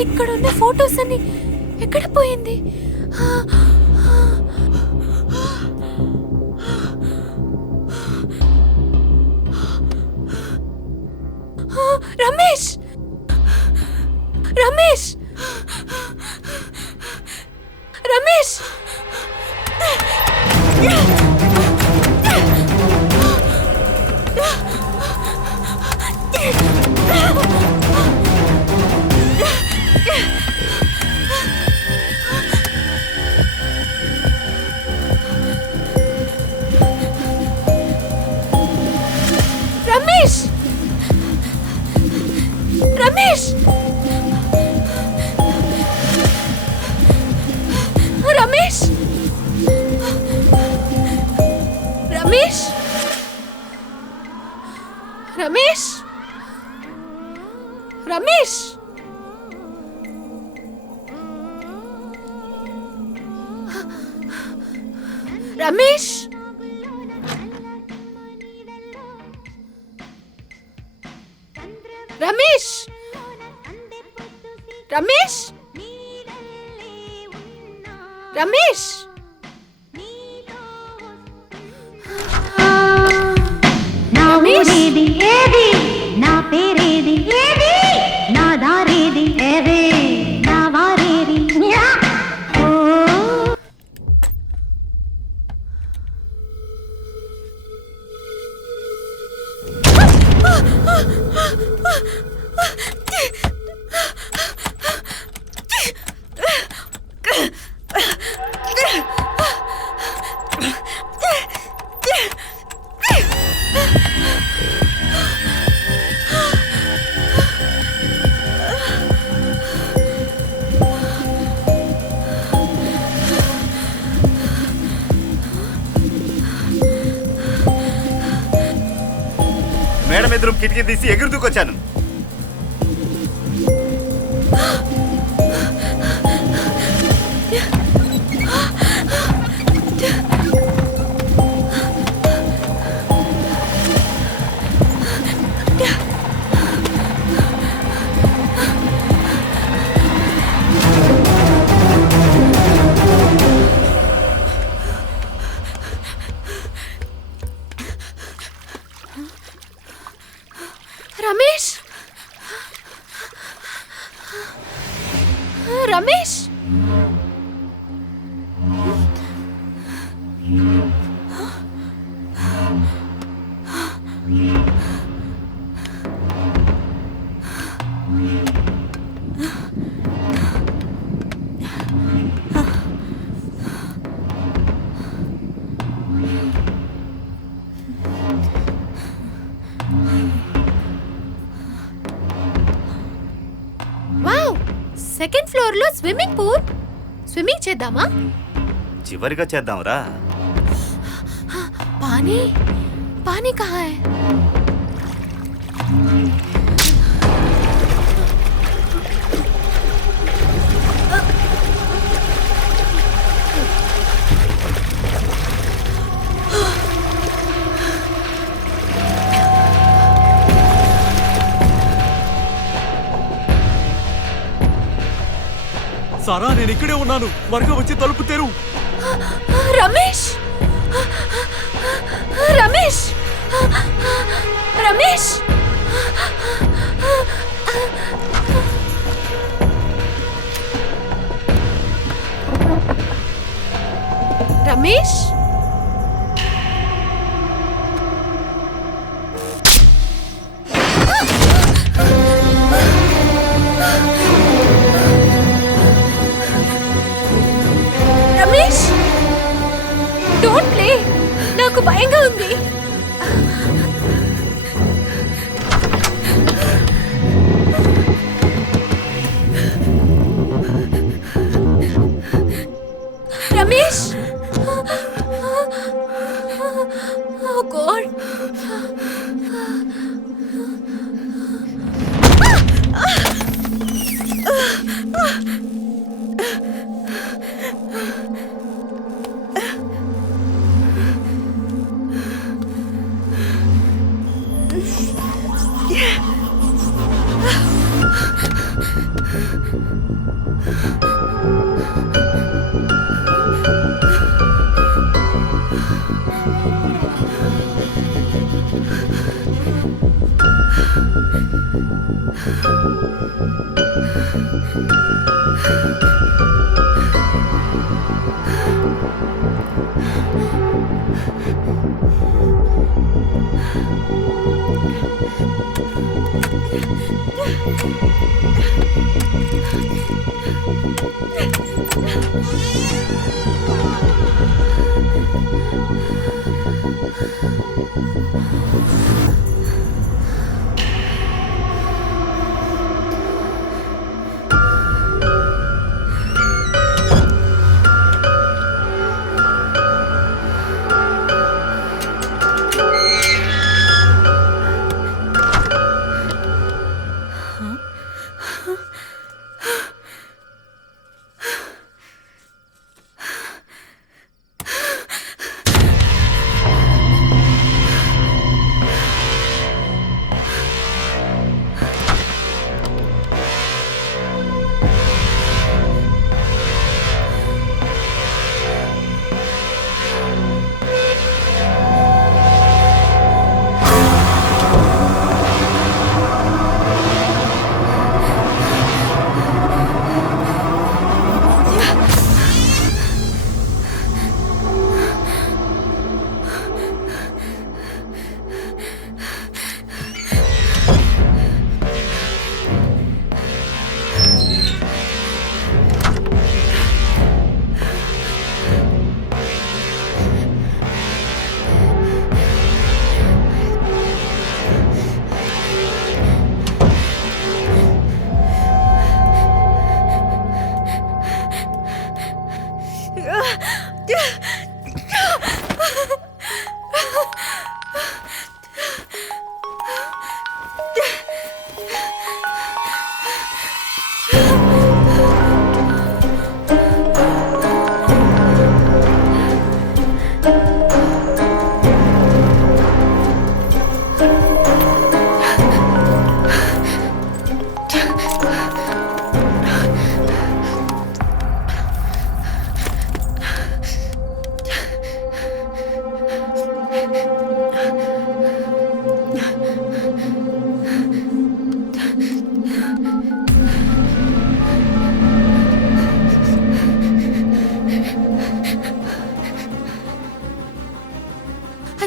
ఇక్కడ ఉన్న ఫోటోస్ అన్ని ఎక్కడ పోయింది? రమేష్ రమేష్ రమేష్ రమేష్ రమేష్ రమేష్ రమేష్ రమేష్ రమేష్ రమేష్ రమేష్ రమేష్ రమేష్ నా ఊరేది ఏది, నా పేరేది ఏది, నా దారేది ఏది, నా వారేది న్యా. ఓ బెడ్రూమ్ కిటికీ తీసి ఎగురు దూకొచ్చాను. Ramesh Ramesh wow, second floor లో స్విమ్మింగ్ పూల్. స్విమ్మింగ్ చేద్దామా? చివరిగా చేద్దాంరా. पानी पानी कहाँ है? సారా నేను ఇక్కడే ఉన్నాను, త్వరగా వచ్చి తలుపు తెరు. రమేష్ రమేష్ రమేష్ రమేష్ రమేష్ డోంట్ ప్లే, నాకు భయంగా ఉంది. Ramesh oh God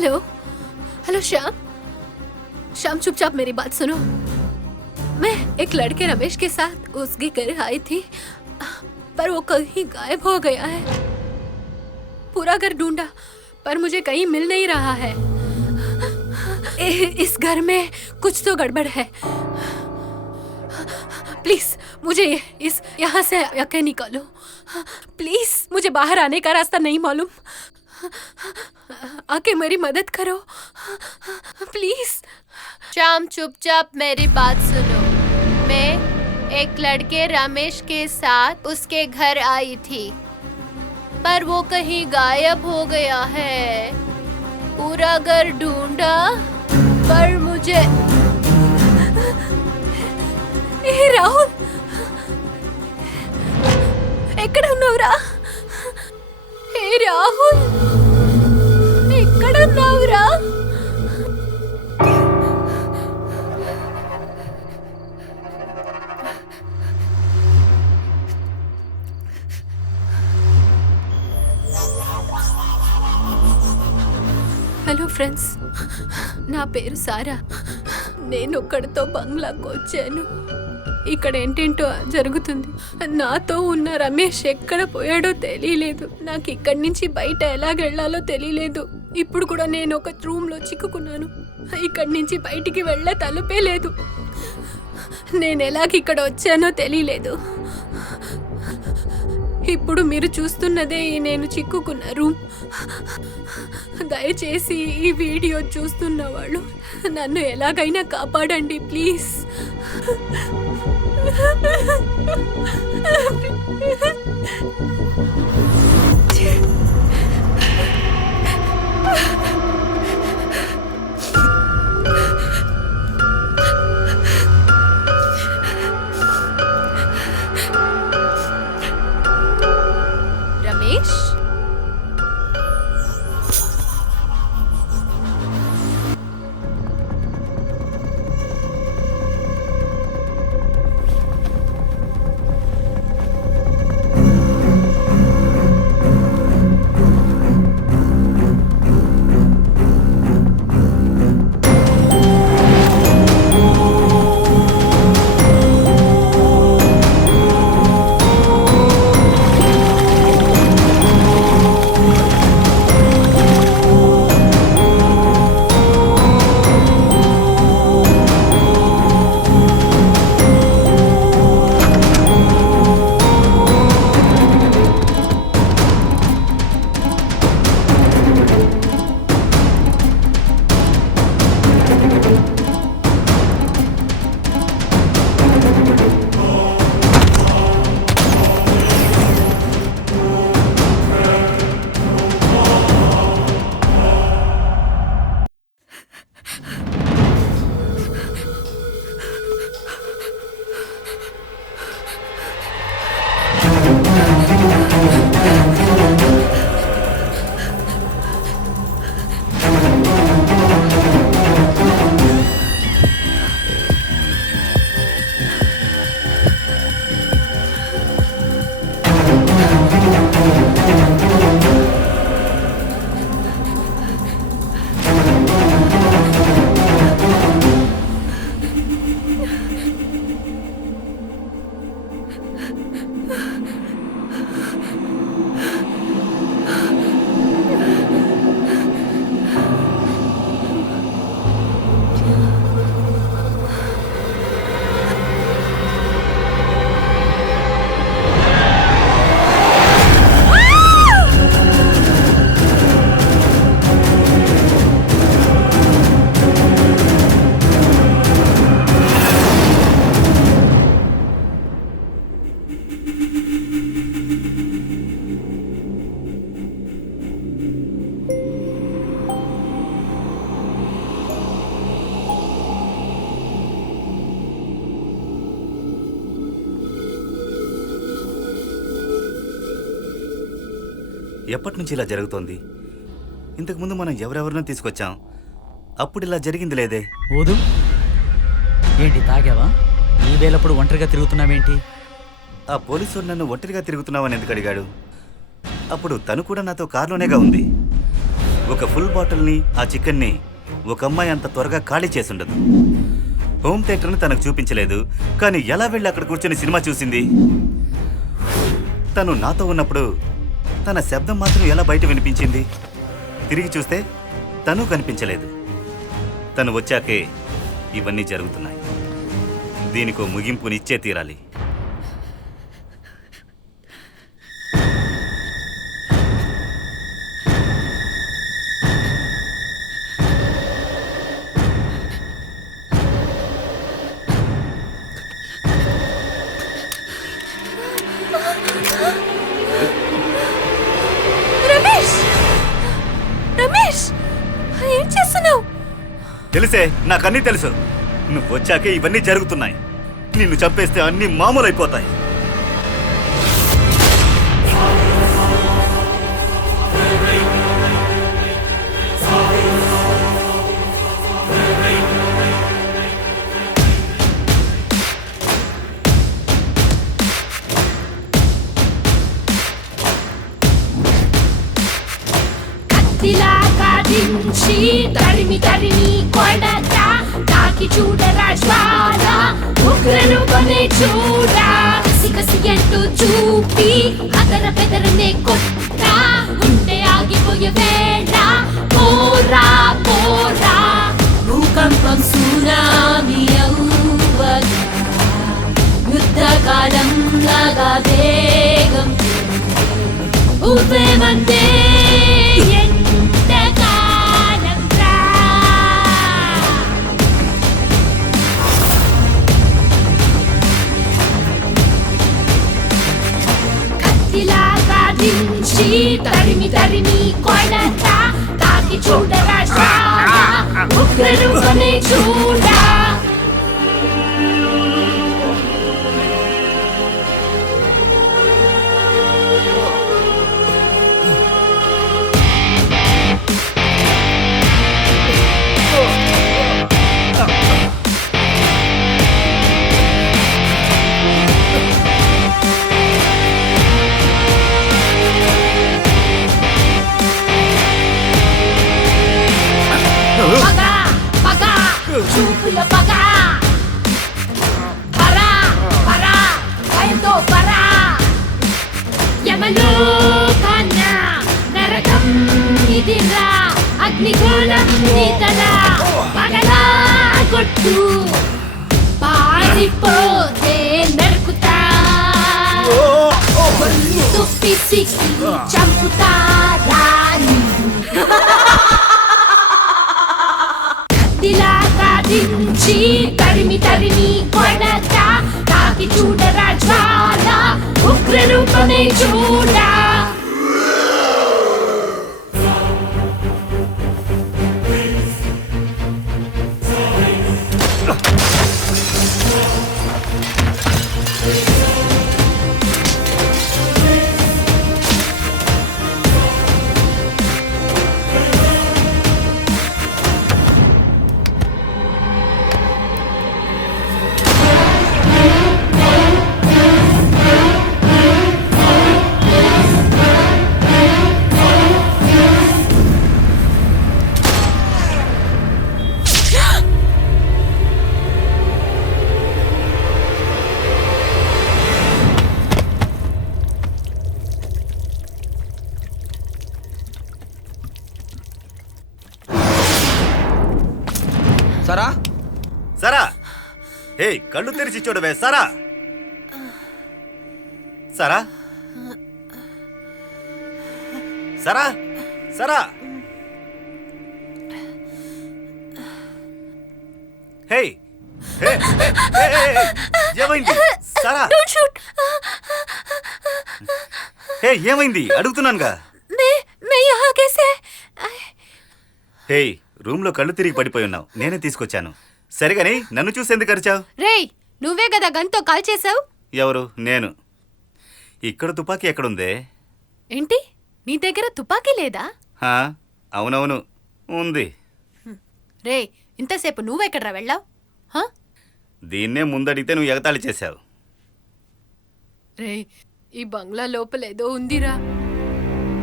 hello hello Shyam, Shyam चुपचाप मेरी बात सुनो। मैं एक लड़के रमेश के साथ उसके घर आई थी, पर वो कहीं गायब हो गया है। पूरा घर ढूंढा पर मुझे कहीं मिल नहीं रहा है। इस घर में कुछ तो गड़बड़ है। प्लीज मुझे इस यहाँ से आके निकालो। प्लीज, मुझे बाहर आने का रास्ता नहीं मालूम। आके मेरी मदद करो प्लीज। श्याम चुपचाप मेरी बात सुनो। मैं एक लड़के रमेश के साथ उसके घर आई थी, पर वो कहीं गायब हो गया है। पूरा घर ढूंढा पर मुझे రాహుల్ ఎక్కడున్నావురా? ఏ రాహుల్ ఎక్కడున్నావురా? హలో ఫ్రెండ్స్, నా పేరు సారా. నేను ఒక్కడితో బంగ్లాకు వచ్చాను. ఇక్కడ ఏంటేంటో జరుగుతుంది. నాతో ఉన్న రమేష్ ఎక్కడ పోయాడో తెలియలేదు. నాకు ఇక్కడి నుంచి బయట ఎలాగెళ్లాలో తెలియలేదు. ఇప్పుడు కూడా నేను ఒక రూమ్లో చిక్కుకున్నాను. ఇక్కడి నుంచి బయటికి వెళ్ళే తలుపే లేదు. నేను ఎలాగ ఇక్కడ వచ్చానో తెలియలేదు. ఇప్పుడు మీరు చూస్తున్నదే నేను చిక్కుకున్న రూమ్. దయచేసి ఈ వీడియో చూస్తున్న వాళ్ళు నన్ను ఎలాగైనా కాపాడండి ప్లీజ్. రమేష్, ఎప్పటి నుంచి ఇలా జరుగుతోంది? ఇంతకుముందు మనం ఎవరెవరినో తీసుకొచ్చాం, అప్పుడు ఇలా జరిగింది లేదే. ఓదు ఏంటి తాగావా? ఈ వేళప్పుడు ఒంటరిగా తిరుగుతున్నావేంటి? ఆ పోలీసు నన్ను ఒంటరిగా తిరుగుతున్నావని ఎందుకు అడిగాడు? అప్పుడు తను కూడా నాతో కారులోనేగా ఉంది. ఒక ఫుల్ బాటిల్ని ఆ చికెన్ని ఒక అమ్మాయి అంత త్వరగా ఖాళీ చేసుండదు. హోమ్ థియేటర్ని తనకు చూపించలేదు, కానీ ఎలా వెళ్ళి అక్కడ కూర్చొని సినిమా చూసింది? తను నాతో ఉన్నప్పుడు తన శబ్దం మాత్రం ఎలా బయట వినిపించింది? తిరిగి చూస్తే తను కనిపించలేదు. తను వచ్చాకే ఇవన్నీ జరుగుతున్నాయి. దీనికో ముగింపునిచ్చే తీరాలి. రమేష్, రమేష్, ఏం చేస్తున్నావు? తెలిసే, నాకన్నీ తెలుసు. నువ్వు వచ్చాకే ఇవన్నీ జరుగుతున్నాయి. నిన్ను చంపేస్తే అన్నీ మామూలైపోతాయి. కత్తిలాగా దించి తరిమి తరిమి కొడతా, తాకి చూడరా జ్వాల ఉగ్రను కొనే చూడా, కసి అంటూ చూపి అదర బెదరనే కొట్టా, ఉంటే ఆగిపోయే వేళ పోరా పోరా, భూకంపం సునామీ అవ్వగా, యుద్ధకాలం లాగా వేగం ఉవ్వేమంటే ఎంతకాలం రా. కత్తిలాగా దించి తరిమి తరిమి కొడతా, తాకి చూడరా శ్వాల ఉగ్రను కొనే చూడా. పగ పగ చూపుల పగ, పరా పరా భయంతో పరా, యమలో కన్నా నరకం ఇదిరా, అగ్నిగోళం నీతరా, పగలా కొట్టు పారిపోతే నరుకుతా, గొంతు పిసికి చంపుతారా. కత్తిలాగా దించి తరిమి తరిమి కొడతా, తాకి చూడరా జ్వాల ఉగ్రను కొనే చూడా. సరా సరా, హే కళ్ళు తెరిచి చూడవే సరా. సరా సరా సరా, హే హే హే, ఏమైంది సరా? హే ఏమైంది అడుగుతున్నానుగా. హే రూమ్ లో కళ్ళు తిరిగి పడిపోయి ఉన్నావు, నేనే తీసుకొచ్చాను. సరిగాని నన్ను చూసి ఎందుకు అరిచావు? రేయ్, నువ్వే కదా గన్తో కాల్ చేసావు. ఎవరు? నేను. ఇక్కడ తుపాకీ ఎక్కడుందే? ఏంటి, నీ దగ్గర తుపాకీ లేదా? హా, అవునవును ఉంది. రేయ్, ఇంతసేపు నువ్వెక్కడ్రా వెళ్ళావు? దీన్నే ముందడిగితే నువ్వు ఎగతాళి చేశావు. రేయ్, ఈ బంగ్లా లోపల ఏదో ఉందిరా.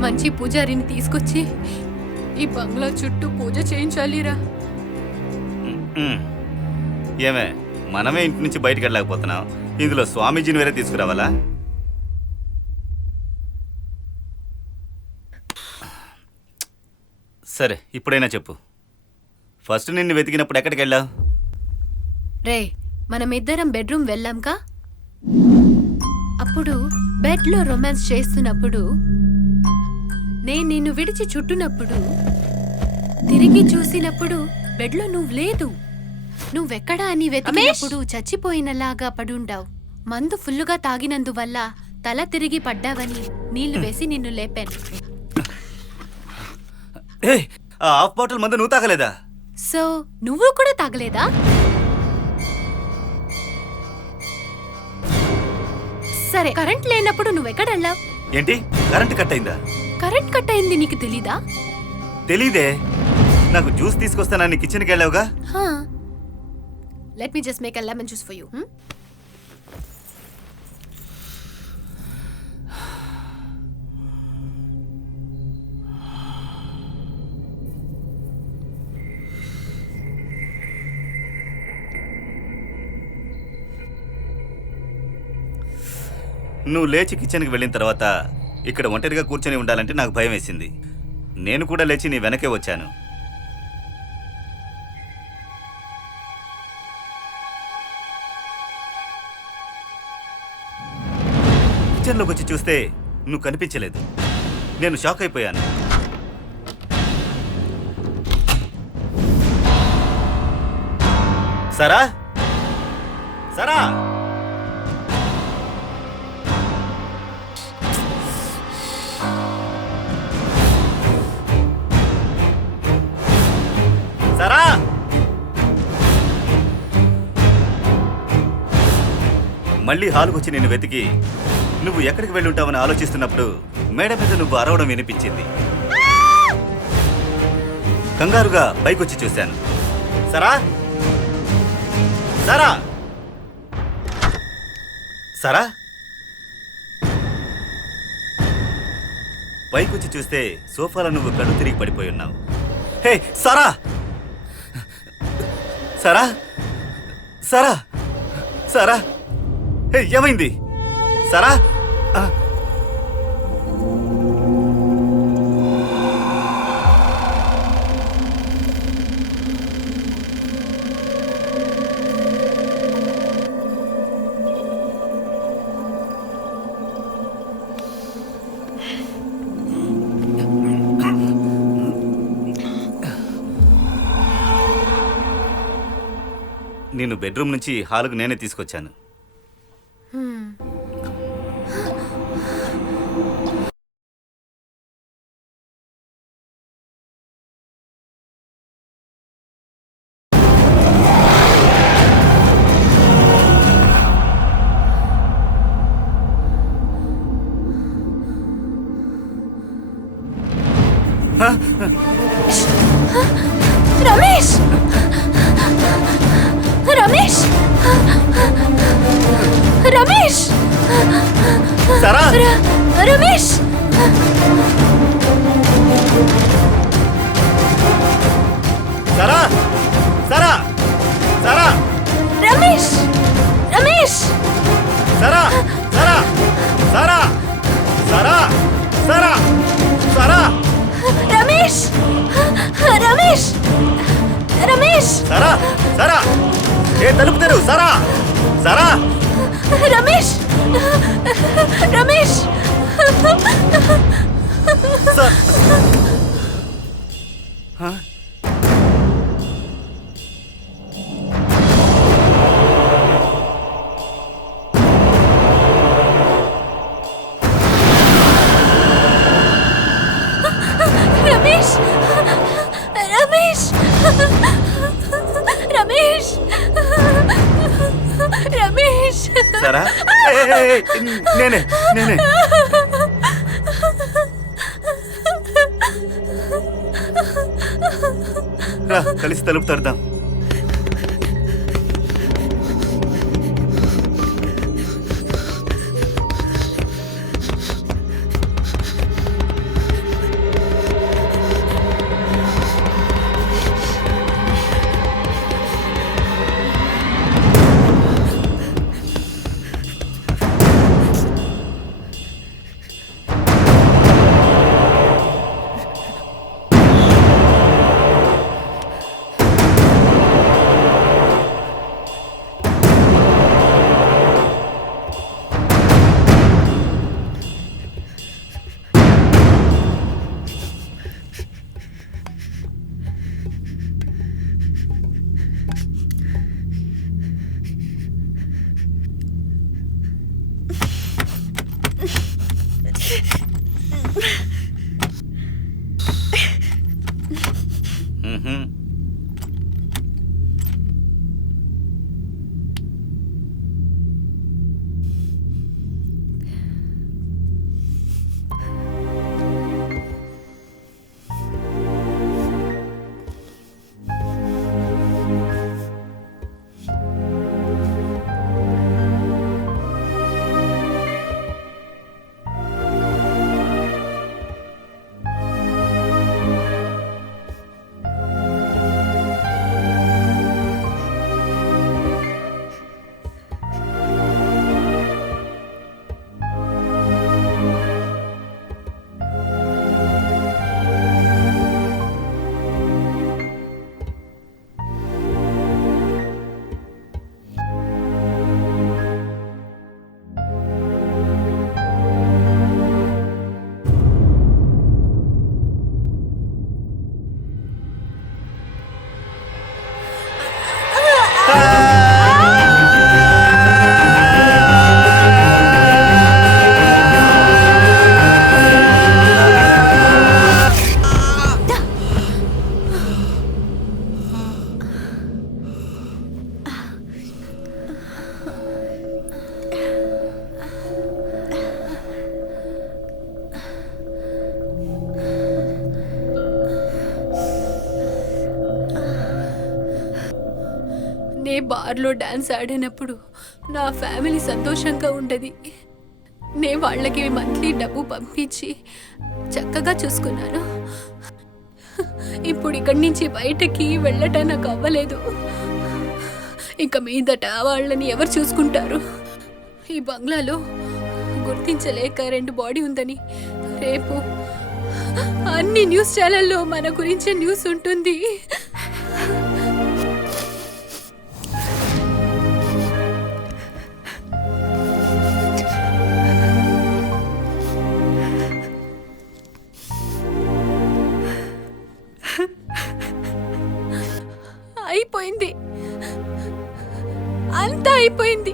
మంచి పూజారిని తీసుకొచ్చి ఈ బంగ్లా చుట్టూ పూజ చేయించాలిరా. మ్మ్. ఏమే మనమే ఇంటి నుంచి బయటికి వెళ్ళలేకపోతున్నాం, ఇందులో స్వామీజీని వేరే తీసుకురావాలా? సరే ఇప్పుడైనా చెప్పు, ఫస్ట్ నిన్ను వెతికినప్పుడు ఎక్కడికి వెళ్ళావు? రే, మనమిద్దరం బెడ్రూమ్ వెళ్ళాంకా? అప్పుడు బెడ్లో రొమాన్స్ చేస్తున్నప్పుడు నేను నిన్ను విడిచి చుట్టునప్పుడు తిరిగి చూసినప్పుడు బెడ్లో నువ్వు లేదు. నువ్వెక్కడా అని వెతికినప్పుడు చచ్చిపోయినలాగా పడుండావు. మందు ఫుల్లుగా తాగినందువల్ల తల తిరిగి పడ్డావని నీళ్లు వేసి నిన్ను లేపాను. ఏ ఆ హాఫ్ బాటిల్ మందు నువ్వు తాగలేదా? సో నువ్వు కూడా తాగలేదా? సరే, కరెంట్ లేనప్పుడు నువ్వెక్కడెళ్ళావు? ఏంటి కరెంట్ కట్ అయిందా? కరెంట్ కట్ అయింది నీకు తెలీదా? తెలీదే, నాకు జ్యూస్ తీసుకొస్తానని కిచెన్కి వెళ్ళావుగా. Let me just make a lemon juice for you. నువ్వు లేచి కిచెన్కి వెళ్ళిన తర్వాత ఇక్కడ ఒంటరిగా కూర్చొని ఉండాలంటే నాకు భయం వేసింది. నేను కూడా లేచి నీ వెనకే వచ్చాను. కిచెన్లోకి వచ్చి చూస్తే నువ్వు కనిపించలేదు. నేను షాక్ అయిపోయాను. సరా సరా సరా మళ్ళీ హాల్కి వచ్చి నేను వెతికి నువ్వు ఎక్కడికి వెళ్ళి ఉంటావని ఆలోచిస్తున్నప్పుడు మేడ మీద నువ్వు అరవడం వినిపించింది. కంగారుగా పైకొచ్చి చూశాను. సరా సరా సరా పైకొచ్చి చూస్తే సోఫాలో నువ్వు కళ్ళు తిరిగి పడిపోయి ఉన్నావు. హే సరా సరా సరా సరా హే ఏమైంది సరా? నేను బెడ్రూమ్ నుంచి హాల్కు నేనే తీసుకొచ్చాను. రమేష్ రమేష్ రమేష్ సరా రమేష్ సరా సరా సరా రమేష్ రమేష్ సరా సరా సరా సరా సరా సరా రమేష్ రమేష్ రమేష్ సరా సరా ఏ తలుపు తెరువు సరా సరా రమేష్ రమేష్ రమేష్ రమేష్ రమేష్ రమేష్ సరా నేనే నేనే రా కలిసి తలుపు తడదాం. మ్హూ. నే బార్లో డాన్స్ ఆడినప్పుడు నా ఫ్యామిలీ సంతోషంగా ఉండదు. నే వాళ్ళకి మంత్లీ డబ్బు పంపించి చక్కగా చూసుకున్నాను. ఇప్పుడు ఇక్కడి నుంచి బయటకి వెళ్ళటం నాకు అవ్వలేదు. ఇక మీదట వాళ్ళని ఎవరు చూసుకుంటారు? ఈ బంగ్లాలో గుర్తించలేక 2 బాడీ ఉందని రేపు అన్ని న్యూస్ ఛానల్లో మన గురించే న్యూస్ ఉంటుంది. అయిపోయింది, అంతా అయిపోయింది.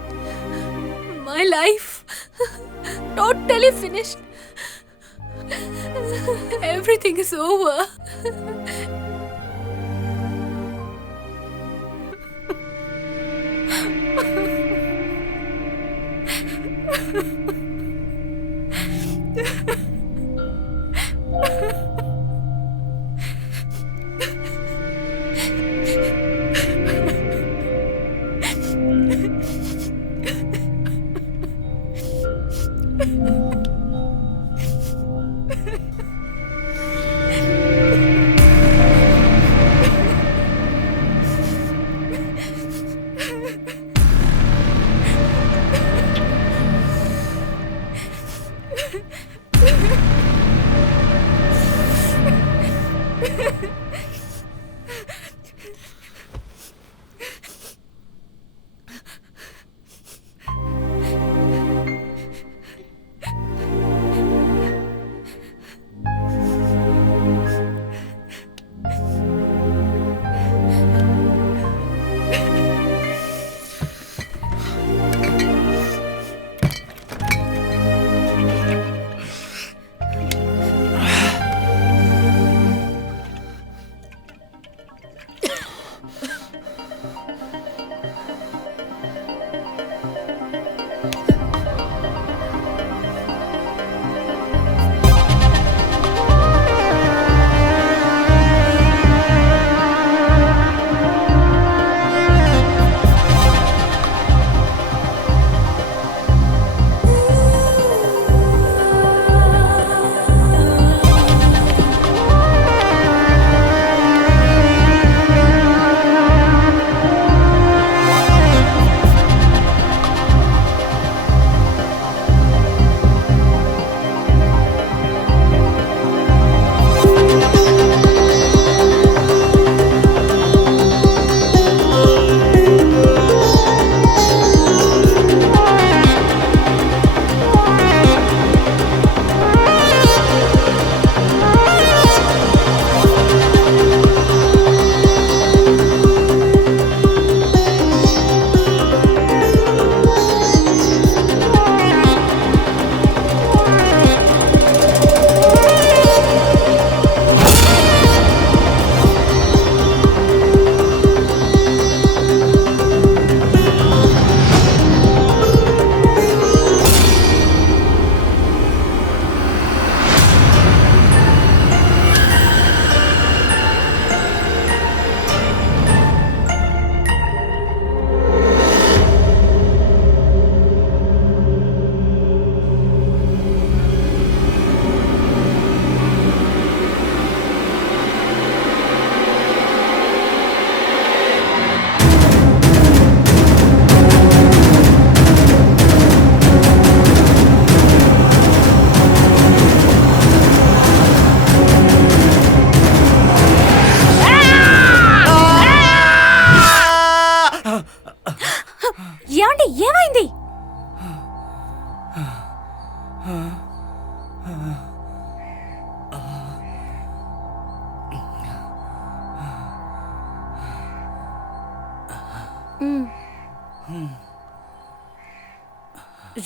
My life totally finished. Everything is over.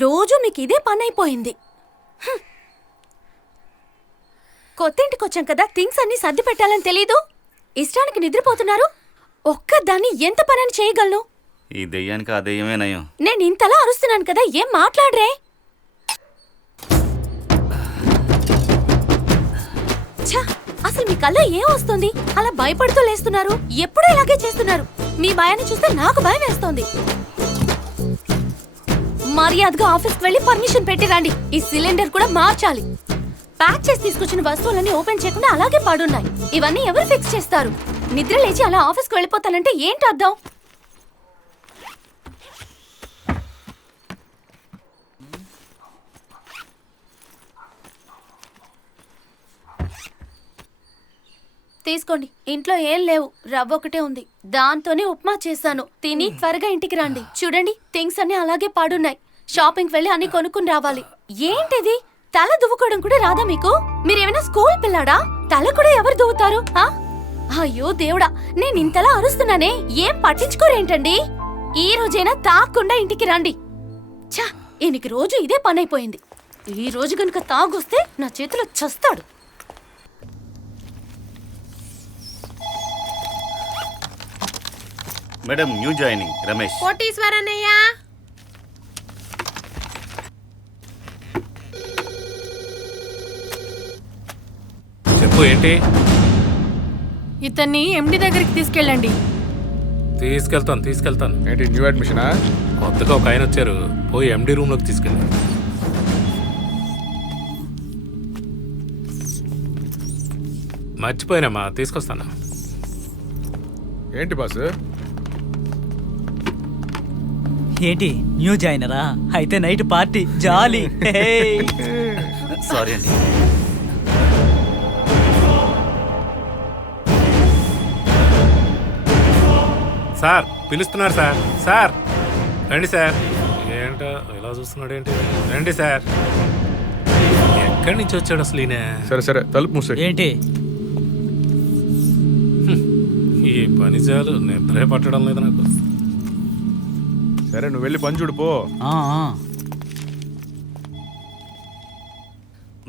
రోజు మీకు ఇదే పని అయిపోయింది. కొత్త ఇంటికి వచ్చాం కదా, థింగ్స్ అన్ని సర్ది పెట్టాలని తెలీదు. ఇష్టానికి నిద్రపోతున్నారు. ఒక్కదాన్ని ఎంత పనని చేయగలను? ఈ దెయ్యానికి ఆ దెయ్యమే నయం. నేను ఇంతలా అరుస్తున్నాను కదా, ఏం మాట్లాడరే? ఛ, అసలు మీ కల్లో ఏం వస్తుంది? అలా భయపడుతూ లేస్తున్నారు. ఎప్పుడూ ఇలాగే చేస్తున్నారు. మీ భయాన్ని చూస్తే నాకు భయం వేస్తోంది. మర్యాదగా ఆఫీస్కి వెళ్ళి పర్మిషన్ పెట్టి రండి. ఈ సిలిండర్ కూడా మార్చాలి. ప్యాక్ చేసి తీసుకొచ్చిన వస్తువులన్నీ ఓపెన్ చేయకుండా అలాగే పడున్నాయి. ఇవన్నీ ఎవరు ఫిక్స్ చేస్తారు? నిద్ర లేచి అలా ఆఫీస్కి వెళ్ళిపోతానంటే ఏంటి అర్థం? తీసుకోండి. ఇంట్లో ఏం లేవు, రవ్వ ఒకటే ఉంది. దాంతోనే ఉప్మా చేశాను. తిని త్వరగా ఇంటికి రండి. చూడండి, థింగ్స్ అన్ని అలాగే పాడున్నాయి. షాపింగ్ వెళ్ళి అన్ని కొనుక్కుని రావాలి. ఏంటిది? తల దువ్వుకోవడం కూడా రాదా మీకు? మీరేమైనా స్కూల్ పిల్లాడా? తల కూడా ఎవరు దువ్వుతారు? అయ్యో దేవుడా, నేను ఇంతలా అరుస్తున్నానే, ఏం పట్టించుకోరేంటండి? ఈ రోజైనా తాగకుండా ఇంటికి రండి. ఛా, ఈయనకి రోజు ఇదే పనైపోయింది. ఈ రోజు గనుక తాగొస్తే నా చేతిలో చస్తాడు. Madam, new joining Ramesh. కోటీశ్వరన్నయ్య. చెప్పు, ఏంటి? ఇతన్ని ఎండి దగ్గరికి తీసుకెళ్ళండి. తీసుకెళ్తాను. ఏంటి న్యూ అడ్మిషనా? కొత్తగా ఒక ఆయన వచ్చారు, పోయి ఎండి రూమ్లోకి తీసుకెళ్ళి. మర్చిపోయినామా, తీసుకొస్తాను. ఏంటి బాస్? ఏంటి న్యూ జాయినరా? అయితే నైట్ పార్టీ జాలీ. సారీ అండి. సార్ పిలుస్తున్నారు సార్. సార్ రండి సార్. ఏంటో ఇలా చూస్తున్నాడు ఏంటి? రండి సార్. ఎక్కడి నుంచి వచ్చాడు అసలు ఈయన? సరే తలుపు మూసే. ఏంటి ఈ పని చాలు, నిద్రే పట్టడం లేదు నాకు. సరే నువ్వు వెళ్ళి పని చూడు పో.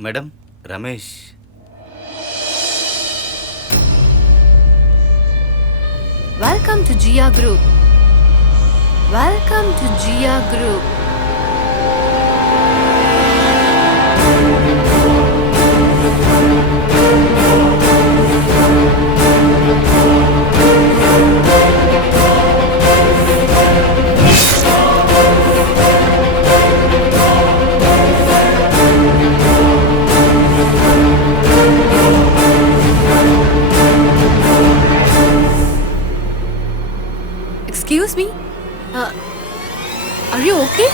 Madam, Ramesh. Welcome to Jia group. Welcome to Jia group. Excuse me? Are you okay?